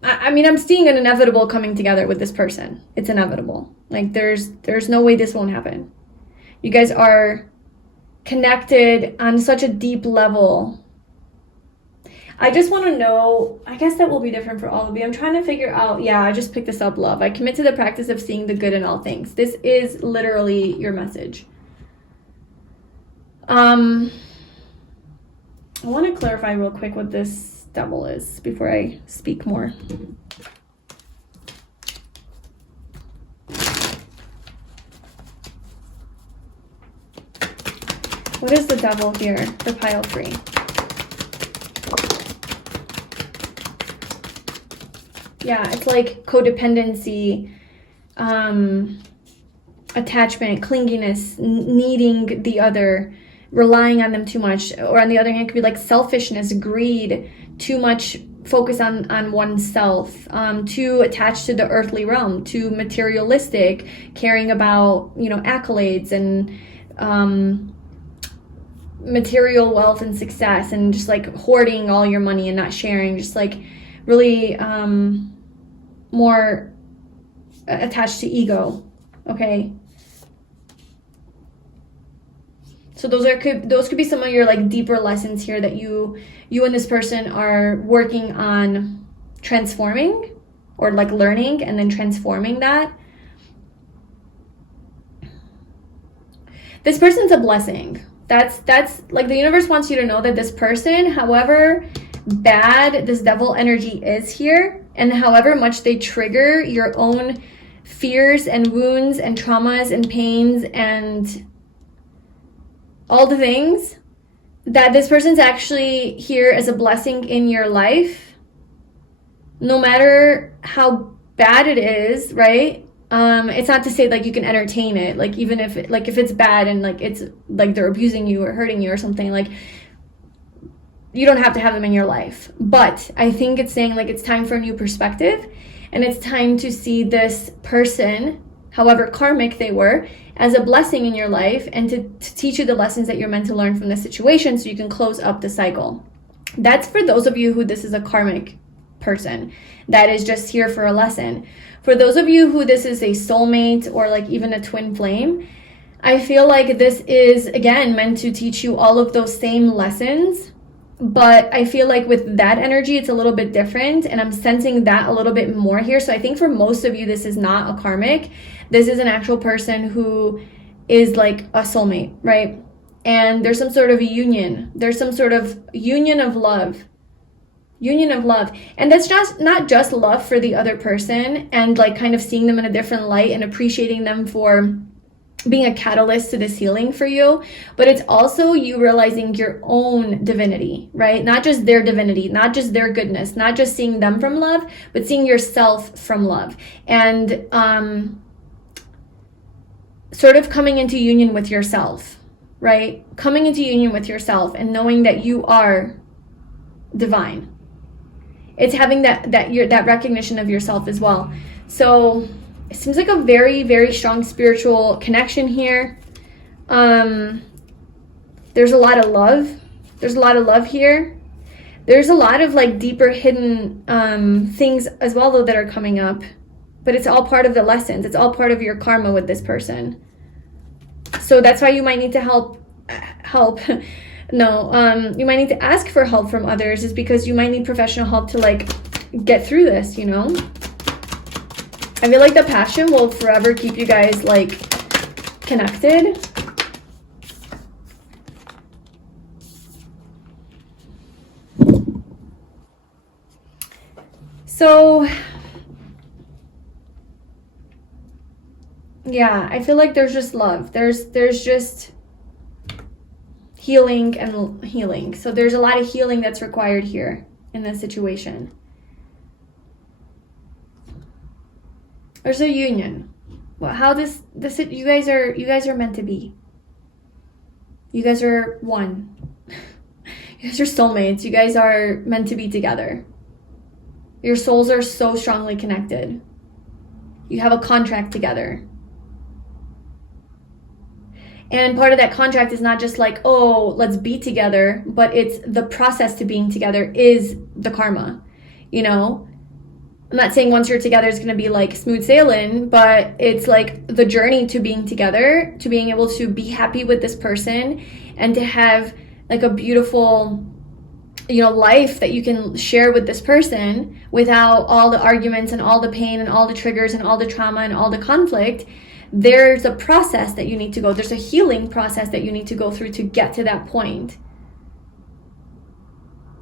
I'm seeing an inevitable coming together with this person. It's inevitable. Like, there's no way this won't happen. You guys are connected on such a deep level. I just want to know, I guess that will be different for all of you. I'm trying to figure out, yeah, I just picked this up, love. I commit to the practice of seeing the good in all things. This is literally your message. I want to clarify real quick what this devil is before I speak more. What is the devil here for pile 3? Yeah, it's like codependency, attachment, clinginess, needing the other, relying on them too much. Or on the other hand, it could be like selfishness, greed, too much focus on oneself, too attached to the earthly realm, too materialistic, caring about, you know, accolades and material wealth and success, and just like hoarding all your money and not sharing, just like really more attached to ego. Okay, so those could be some of your like deeper lessons here that you and this person are working on transforming, or like learning and then transforming that. This person's a blessing. That's like the universe wants you to know that this person, however bad this devil energy is here, and however much they trigger your own fears and wounds and traumas and pains and all the things, that this person's actually here as a blessing in your life, no matter how bad it is, right? It's not to say like you can entertain it, like even if it's bad and like it's like they're abusing you or hurting you or something, like you don't have to have them in your life. But I think it's saying like it's time for a new perspective, and it's time to see this person, however karmic they were, as a blessing in your life, and to teach you the lessons that you're meant to learn from the situation so you can close up the cycle. That's for those of you who this is a karmic person that is just here for a lesson. For those of you who this is a soulmate or like even a twin flame, I feel like this is, again, meant to teach you all of those same lessons, but I feel like with that energy, it's a little bit different, and I'm sensing that a little bit more here. So I think for most of you, this is not a karmic. This is an actual person who is like a soulmate, right? And there's some sort of union. There's some sort of union of love. Union of love. And that's just not just love for the other person and like kind of seeing them in a different light and appreciating them for being a catalyst to this healing for you, but it's also you realizing your own divinity, right? Not just their divinity, not just their goodness, not just seeing them from love, but seeing yourself from love, and sort of coming into union with yourself, right? Coming into union with yourself and knowing that you are divine. It's having that recognition of yourself as well. So it seems like a very, very strong spiritual connection here. There's a lot of love. There's a lot of love here. There's a lot of like deeper hidden things as well, though, that are coming up. But it's all part of the lessons. It's all part of your karma with this person. So that's why you might need to help. No, you might need to ask for help from others, is because you might need professional help to like get through this, you know? I feel like the passion will forever keep you guys like connected. So yeah, I feel like there's just love. There's just healing and healing. So there's a lot of healing that's required here in this situation. There's a union. Well, how this you guys are meant to be. You guys are one. You guys are soulmates. You guys are meant to be together. Your souls are so strongly connected. You have a contract together. And part of that contract is not just like, oh, let's be together, but it's the process to being together is the karma, you know? I'm not saying once you're together it's going to be like smooth sailing, but it's like the journey to being together, to being able to be happy with this person and to have like a beautiful, you know, life that you can share with this person without all the arguments and all the pain and all the triggers and all the trauma and all the conflict. There's a process that you need to go. There's a healing process that you need to go through to get to that point.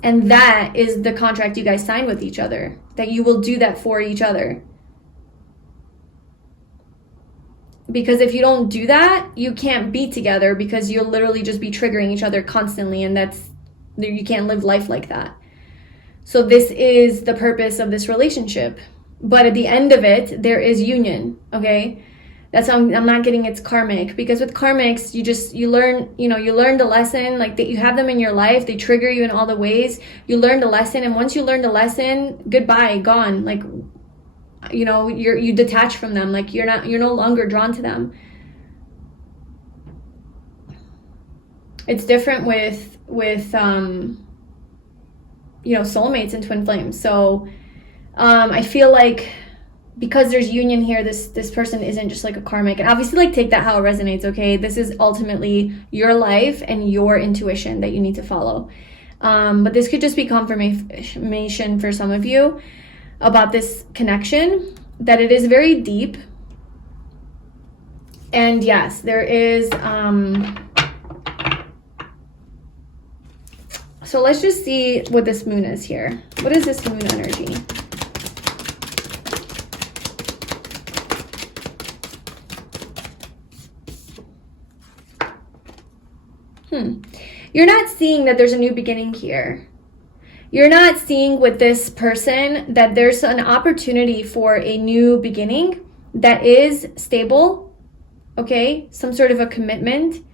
And that is the contract you guys sign with each other, that you will do that for each other. Because if you don't do that, you can't be together, because you'll literally just be triggering each other constantly, and you can't live life like that. So this is the purpose of this relationship. But at the end of it, there is union, okay? That's how I'm not getting it's karmic, because with karmics, you learn the lesson, like that you have them in your life, they trigger you in all the ways. You learn the lesson, and once you learn the lesson, goodbye, gone. Like, you know, you detach from them, like you're no longer drawn to them. It's different with you know, soulmates and twin flames. So I feel like because there's union here, this person isn't just like a karmic. And obviously, like, take that how it resonates, okay? This is ultimately your life and your intuition that you need to follow. But this could just be confirmation for some of you about this connection, that it is very deep. And yes, there is... So let's just see what this moon is here. What is this moon energy? You're not seeing that there's a new beginning here. You're not seeing with this person that there's an opportunity for a new beginning that is stable, okay? Some sort of a commitment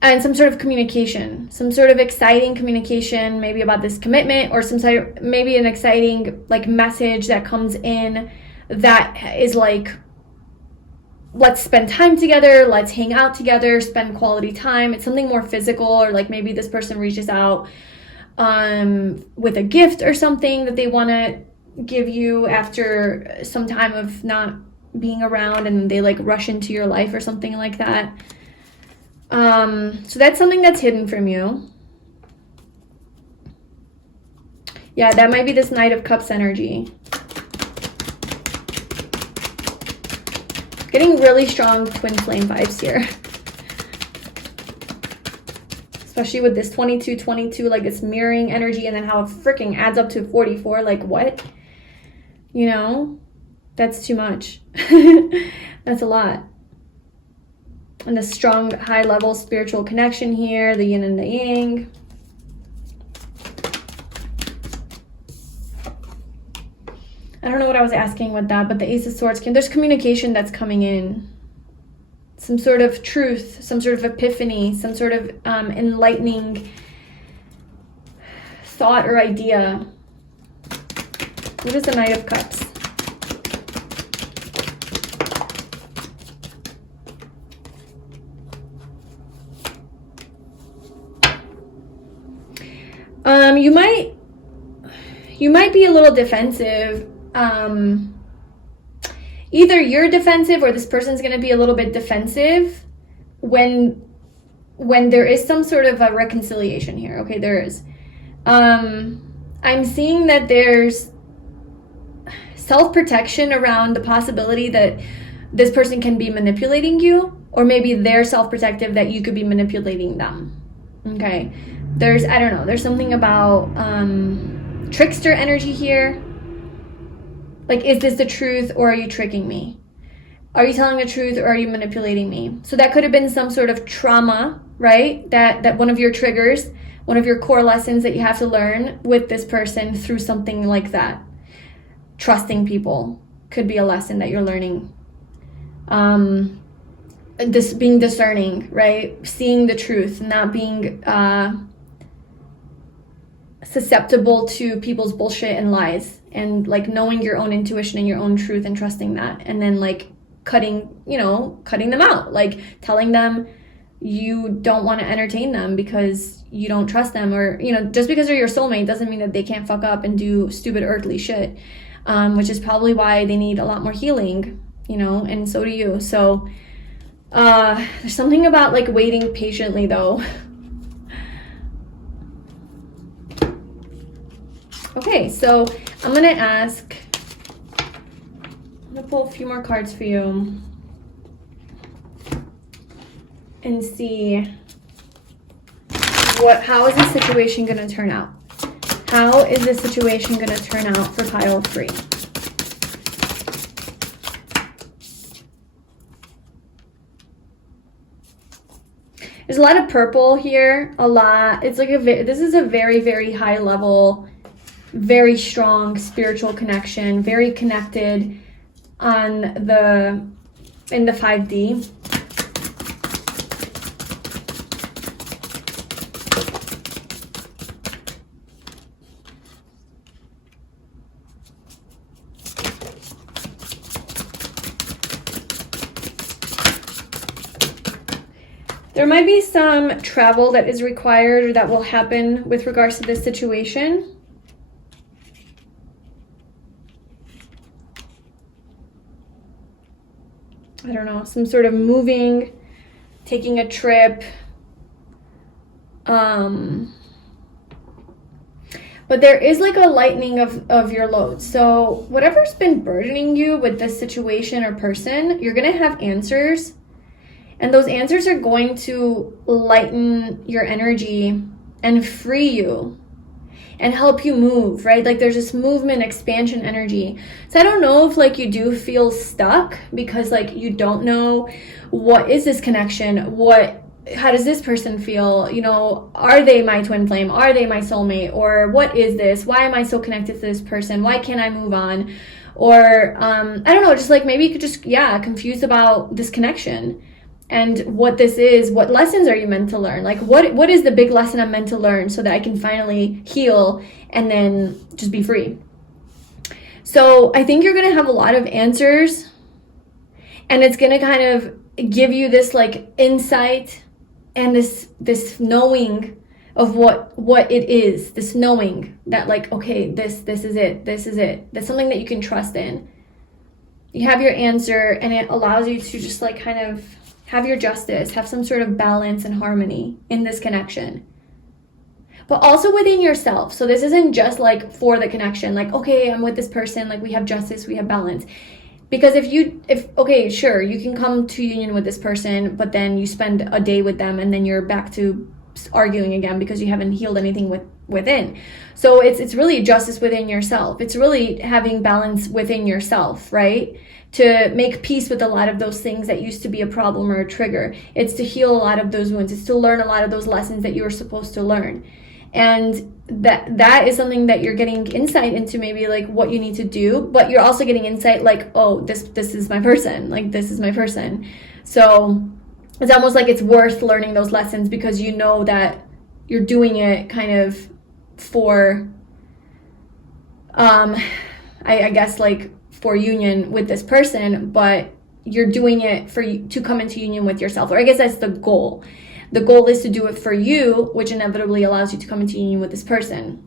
and some sort of communication, some sort of exciting communication, maybe about this commitment, or maybe an exciting like message that comes in that is like, let's spend time together, let's hang out together, spend quality time. It's something more physical, or like maybe this person reaches out with a gift or something that they want to give you after some time of not being around and they like rush into your life or something like that. So that's something that's hidden from you. Yeah, that might be this Knight of Cups energy. Getting really strong twin flame vibes here. Especially with this 22, like this mirroring energy, and then how it freaking adds up to 44. Like, what? You know? That's too much. That's a lot. And the strong, high-level spiritual connection here, the yin and the yang. I don't know what I was asking with that, but the Ace of Swords came. There's communication that's coming in. Some sort of truth, some sort of epiphany, some sort of enlightening thought or idea. What is the Knight of Cups? You might be a little defensive. Either you're defensive or this person's going to be a little bit defensive when there is some sort of a reconciliation here. Okay, there is. I'm seeing that there's self-protection around the possibility that this person can be manipulating you, or maybe they're self-protective that you could be manipulating them. Okay, I don't know, there's something about trickster energy here. Like, is this the truth or are you tricking me? Are you telling the truth or are you manipulating me? So that could have been some sort of trauma, right? That one of your triggers, one of your core lessons that you have to learn with this person through something like that. Trusting people could be a lesson that you're learning. This being discerning, right? Seeing the truth, not being susceptible to people's bullshit and lies, and like knowing your own intuition and your own truth and trusting that, and then like cutting them out, like telling them you don't want to entertain them because you don't trust them, or just because they're your soulmate doesn't mean that they can't fuck up and do stupid earthly shit, which is probably why they need a lot more healing, and so do you. So there's something about like waiting patiently though. Okay, so I'm going to pull a few more cards for you and see how is this situation going to turn out? How is this situation going to turn out for pile 3? There's a lot of purple here, a lot. It's like this is a very, very high level, very strong spiritual connection, very connected in the 5D. There might be some travel that is required or that will happen with regards to this situation. I don't know, some sort of moving, taking a trip. But there is like a lightening of your load. So whatever's been burdening you with this situation or person, you're going to have answers. And those answers are going to lighten your energy and free you and help you move, right? Like there's this movement, expansion energy. So I don't know if like you do feel stuck because like you don't know what is this connection? How does this person feel? Are they my twin flame? Are they my soulmate? Or what is this? Why am I so connected to this person? Why can't I move on? Or I don't know, just like maybe you could just, confused about this connection. And what this is, what lessons are you meant to learn? Like what is the big lesson I'm meant to learn so that I can finally heal and then just be free? So I think you're going to have a lot of answers, and it's going to kind of give you this like insight and this knowing of what it is, this knowing that like, okay, this is it. That's something that you can trust in. you have your answer, and it allows you to just like kind of have your justice, have some sort of balance and harmony in this connection. But also within yourself. So this isn't just like for the connection, like, okay, I'm with this person, like we have justice, we have balance. Because okay, sure, you can come to union with this person, but then you spend a day with them and then you're back to arguing again because you haven't healed anything within. So it's really justice within yourself. It's really having balance within yourself, right? To make peace with a lot of those things that used to be a problem or a trigger. It's to heal a lot of those wounds. It's to learn a lot of those lessons that you were supposed to learn. And that is something that you're getting insight into, maybe like what you need to do, but you're also getting insight like, oh, this is my person, like this is my person. So it's almost like it's worth learning those lessons because you know that you're doing it kind of for I guess like for union with this person, but you're doing it for you to come into union with yourself. Or I guess that's the goal. The goal is to do it for you, which inevitably allows you to come into union with this person.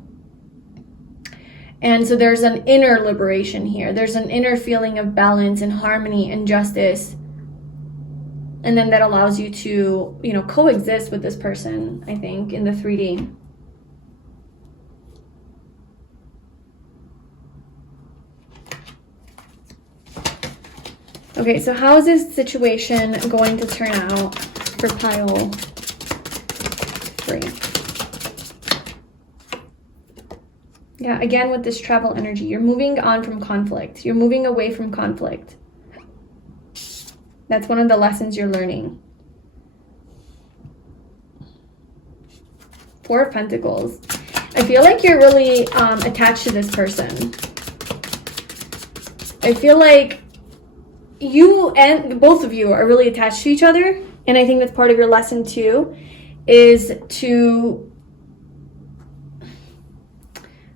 And so there's an inner liberation here. There's an inner feeling of balance and harmony and justice. And then that allows you to, coexist with this person, I think, in the 3D. Okay, so how is this situation going to turn out for pile 3? Yeah, again with this travel energy, you're moving on from conflict. You're moving away from conflict. That's one of the lessons you're learning. 4 of Pentacles. I feel like you're really attached to this person. I feel like you and both of you are really attached to each other. And I think that's part of your lesson too, is to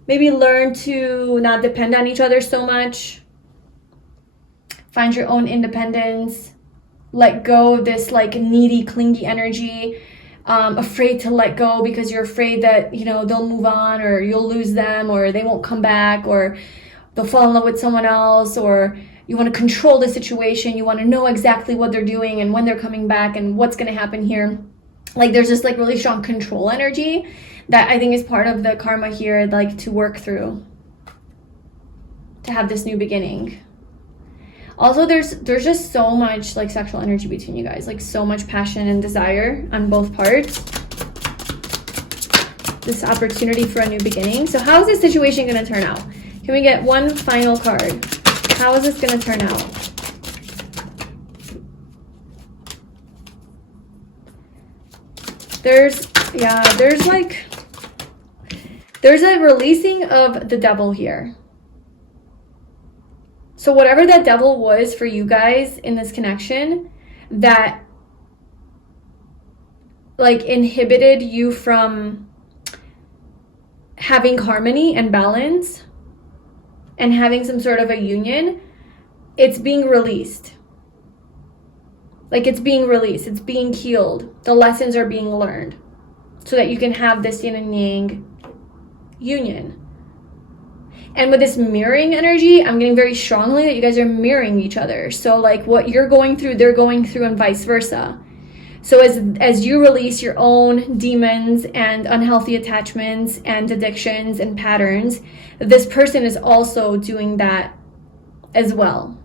maybe learn to not depend on each other so much. Find your own independence. Let go of this like needy, clingy energy. Afraid to let go because you're afraid that, they'll move on or you'll lose them or they won't come back or they'll fall in love with someone else, or you want to control the situation. You want to know exactly what they're doing and when they're coming back and what's going to happen here. Like there's this like really strong control energy that I think is part of the karma here, like to work through, to have this new beginning. Also, there's just so much like sexual energy between you guys, like so much passion and desire on both parts. This opportunity for a new beginning. So how is this situation going to turn out? Can we get one final card? How is this going to turn out? There's a releasing of the devil here. So whatever that devil was for you guys in this connection that like inhibited you from having harmony and balance and having some sort of a union, it's being released. Like it's being released, it's being healed. The lessons are being learned so that you can have this yin and yang union. And with this mirroring energy, I'm getting very strongly that you guys are mirroring each other. So like what you're going through, they're going through, and vice versa. So as you release your own demons and unhealthy attachments and addictions and patterns, this person is also doing that as well.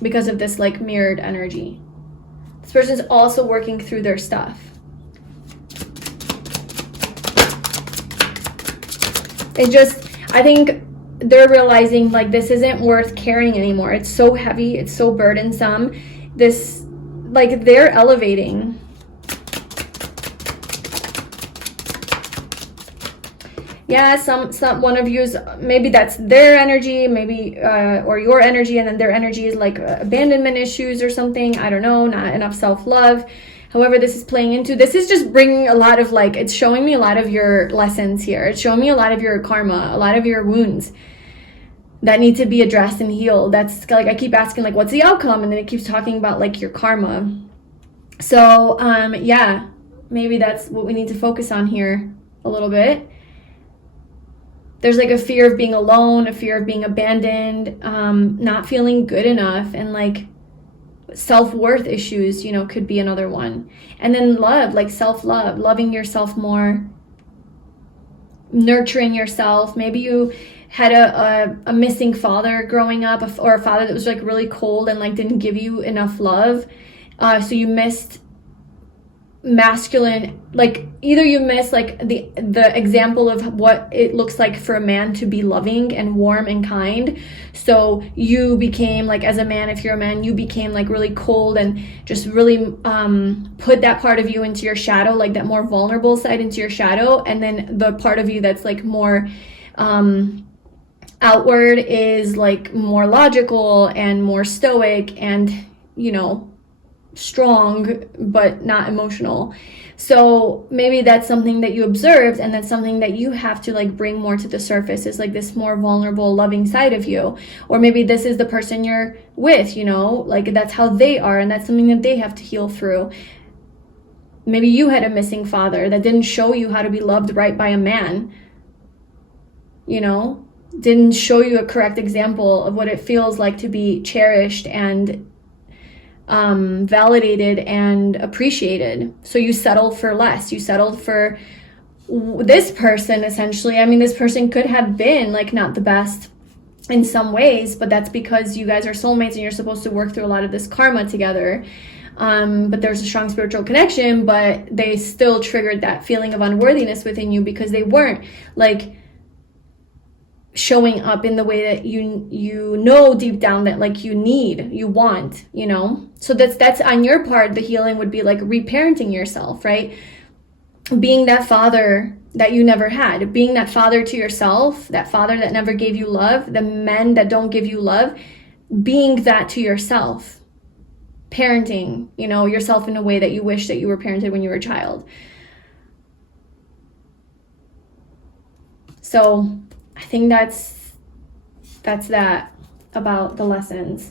Because of this like mirrored energy. This person's also working through their stuff. I think they're realizing like this isn't worth carrying anymore. It's so heavy, it's so burdensome. Like they're elevating. Yeah, some one of you's, maybe that's their energy, maybe or your energy, and then their energy is like abandonment issues or something. I don't know, not enough self-love. However this is playing into, this is just bringing a lot of like, it's showing me a lot of your lessons here. It's showing me a lot of your karma, a lot of your wounds that need to be addressed and healed. That's like, I keep asking like, what's the outcome? And then it keeps talking about like your karma. So yeah, maybe that's what we need to focus on here a little bit. there's like a fear of being alone, a fear of being abandoned, not feeling good enough, and like self-worth issues, you know, could be another one. And then love, like self-love, loving yourself more, nurturing yourself. Maybe you had a missing father growing up, or a father that was like really cold and like didn't give you enough love. So you missed masculine, like either you miss like the example of what it looks like for a man to be loving and warm and kind, so you became like, as a man, if you're a man, you became like really cold and just really put that part of you into your shadow, like that more vulnerable side into your shadow. And then the part of you that's like more outward is like more logical and more stoic and, you know, strong but not emotional. So maybe that's something that you observed, and that's something that you have to like bring more to the surface, is like this more vulnerable, loving side of you. Or maybe this is the person you're with, you know, like that's how they are, and that's something that they have to heal through. Maybe you had a missing father that didn't show you how to be loved right by a man, you know, didn't show you a correct example of what it feels like to be cherished and validated and appreciated. So you settled for less. You settled for this person, essentially. I mean, this person could have been like not the best in some ways, but that's because you guys are soulmates and you're supposed to work through a lot of this karma together. But there's a strong spiritual connection, but they still triggered that feeling of unworthiness within you because they weren't like showing up in the way that you know deep down that like you want, you know. So that's on your part. The healing would be like reparenting yourself, right? Being that father that you never had, being that father to yourself, that father that never gave you love, the men that don't give you love, being that to yourself, parenting, you know, yourself in a way that you wish that you were parented when you were a child. So I think that's that about the lessons.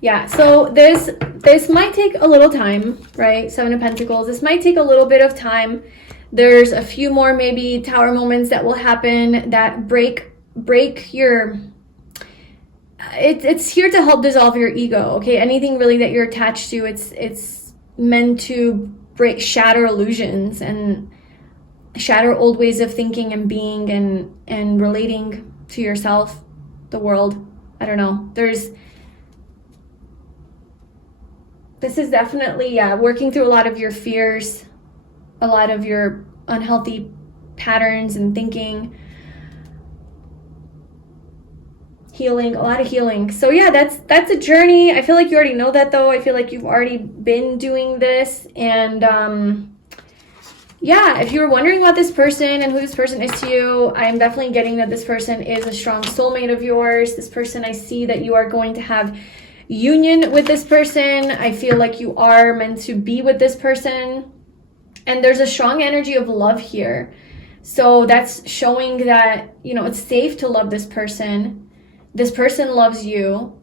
Yeah, so this might take a little time, right? Seven of Pentacles. This might take a little bit of time. There's a few more maybe tower moments that will happen that break your... It's here to help dissolve your ego, okay? Anything really that you're attached to, it's meant to shatter illusions and shatter old ways of thinking and being and relating to yourself, the world. I don't know. This is definitely, working through a lot of your fears, a lot of your unhealthy patterns and thinking, healing, a lot of healing. So yeah, that's a journey. I feel like you already know that though. I feel like you've already been doing this. And yeah, if you were wondering about this person and who this person is to you, I'm definitely getting that this person is a strong soulmate of yours. This person, I see that you are going to have union with this person. I feel like you are meant to be with this person. And there's a strong energy of love here. So that's showing that, you know, it's safe to love this person. This person loves you.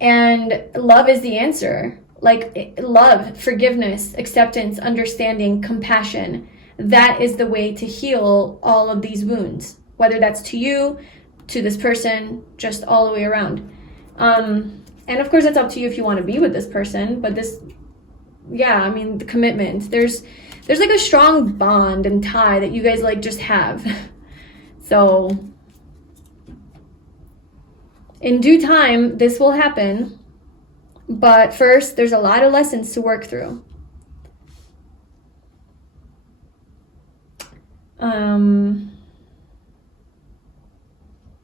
And love is the answer. Like love, forgiveness, acceptance, understanding, compassion. That is the way to heal all of these wounds, whether that's to you, to this person, just all the way around. And of course, it's up to you if you want to be with this person. But this, yeah, I mean, the commitment. There's like a strong bond and tie that you guys like just have. So in due time, this will happen. But first, there's a lot of lessons to work through.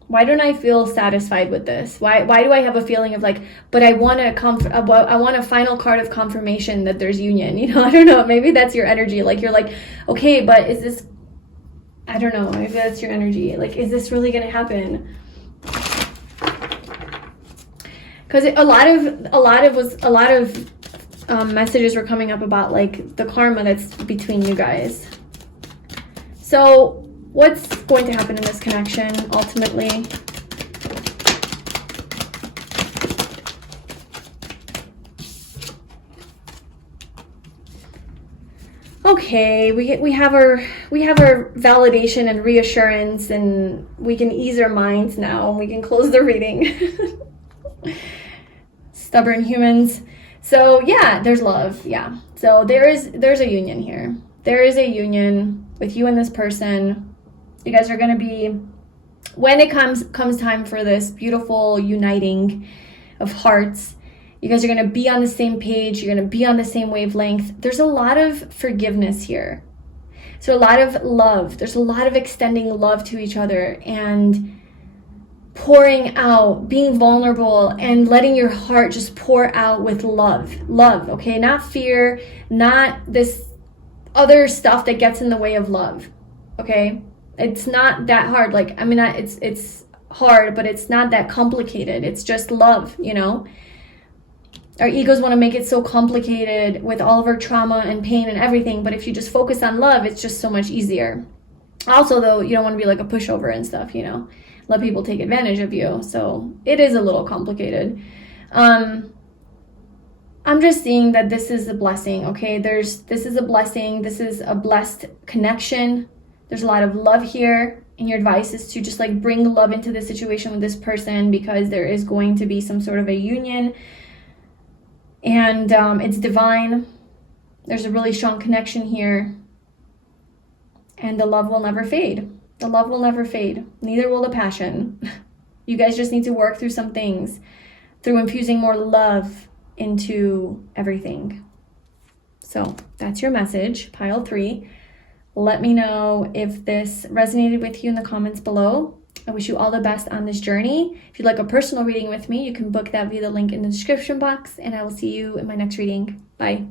Why don't I feel satisfied with this? Why do I have a feeling of like, but I want a final card of confirmation that there's union, you know? I don't know, maybe that's your energy. Like you're like, okay, but is this, I don't know, maybe that's your energy. Like, is this really gonna happen? Because a lot of messages were coming up about like the karma that's between you guys. So what's going to happen in this connection ultimately? okay, we have our validation and reassurance, and we can ease our minds now, and we can close the reading. Stubborn humans. So yeah, there's love. Yeah. So there's a union here. There is a union with you and this person. You guys are going to be, when it comes time for this beautiful uniting of hearts, you guys are going to be on the same page. You're going to be on the same wavelength. There's a lot of forgiveness here. So a lot of love. There's a lot of extending love to each other and pouring out, being vulnerable, and letting your heart just pour out with love. Love, okay? Not fear, not this other stuff that gets in the way of love, okay? It's not that hard. Like, I mean, it's hard, but it's not that complicated. It's just love, you know? Our egos want to make it so complicated with all of our trauma and pain and everything, but if you just focus on love, it's just so much easier. Also, though, you don't want to be like a pushover and stuff, you know? Let people take advantage of you. So it is a little complicated. I'm just seeing that this is a blessing, okay? This is a blessing. This is a blessed connection. There's a lot of love here. And your advice is to just like bring love into the situation with this person, because there is going to be some sort of a union. And it's divine. There's a really strong connection here. And the love will never fade. The love will never fade. Neither will the passion. You guys just need to work through some things, through infusing more love into everything. So that's your message, pile 3. Let me know if this resonated with you in the comments below. I wish you all the best on this journey. If you'd like a personal reading with me, you can book that via the link in the description box, and I will see you in my next reading. Bye.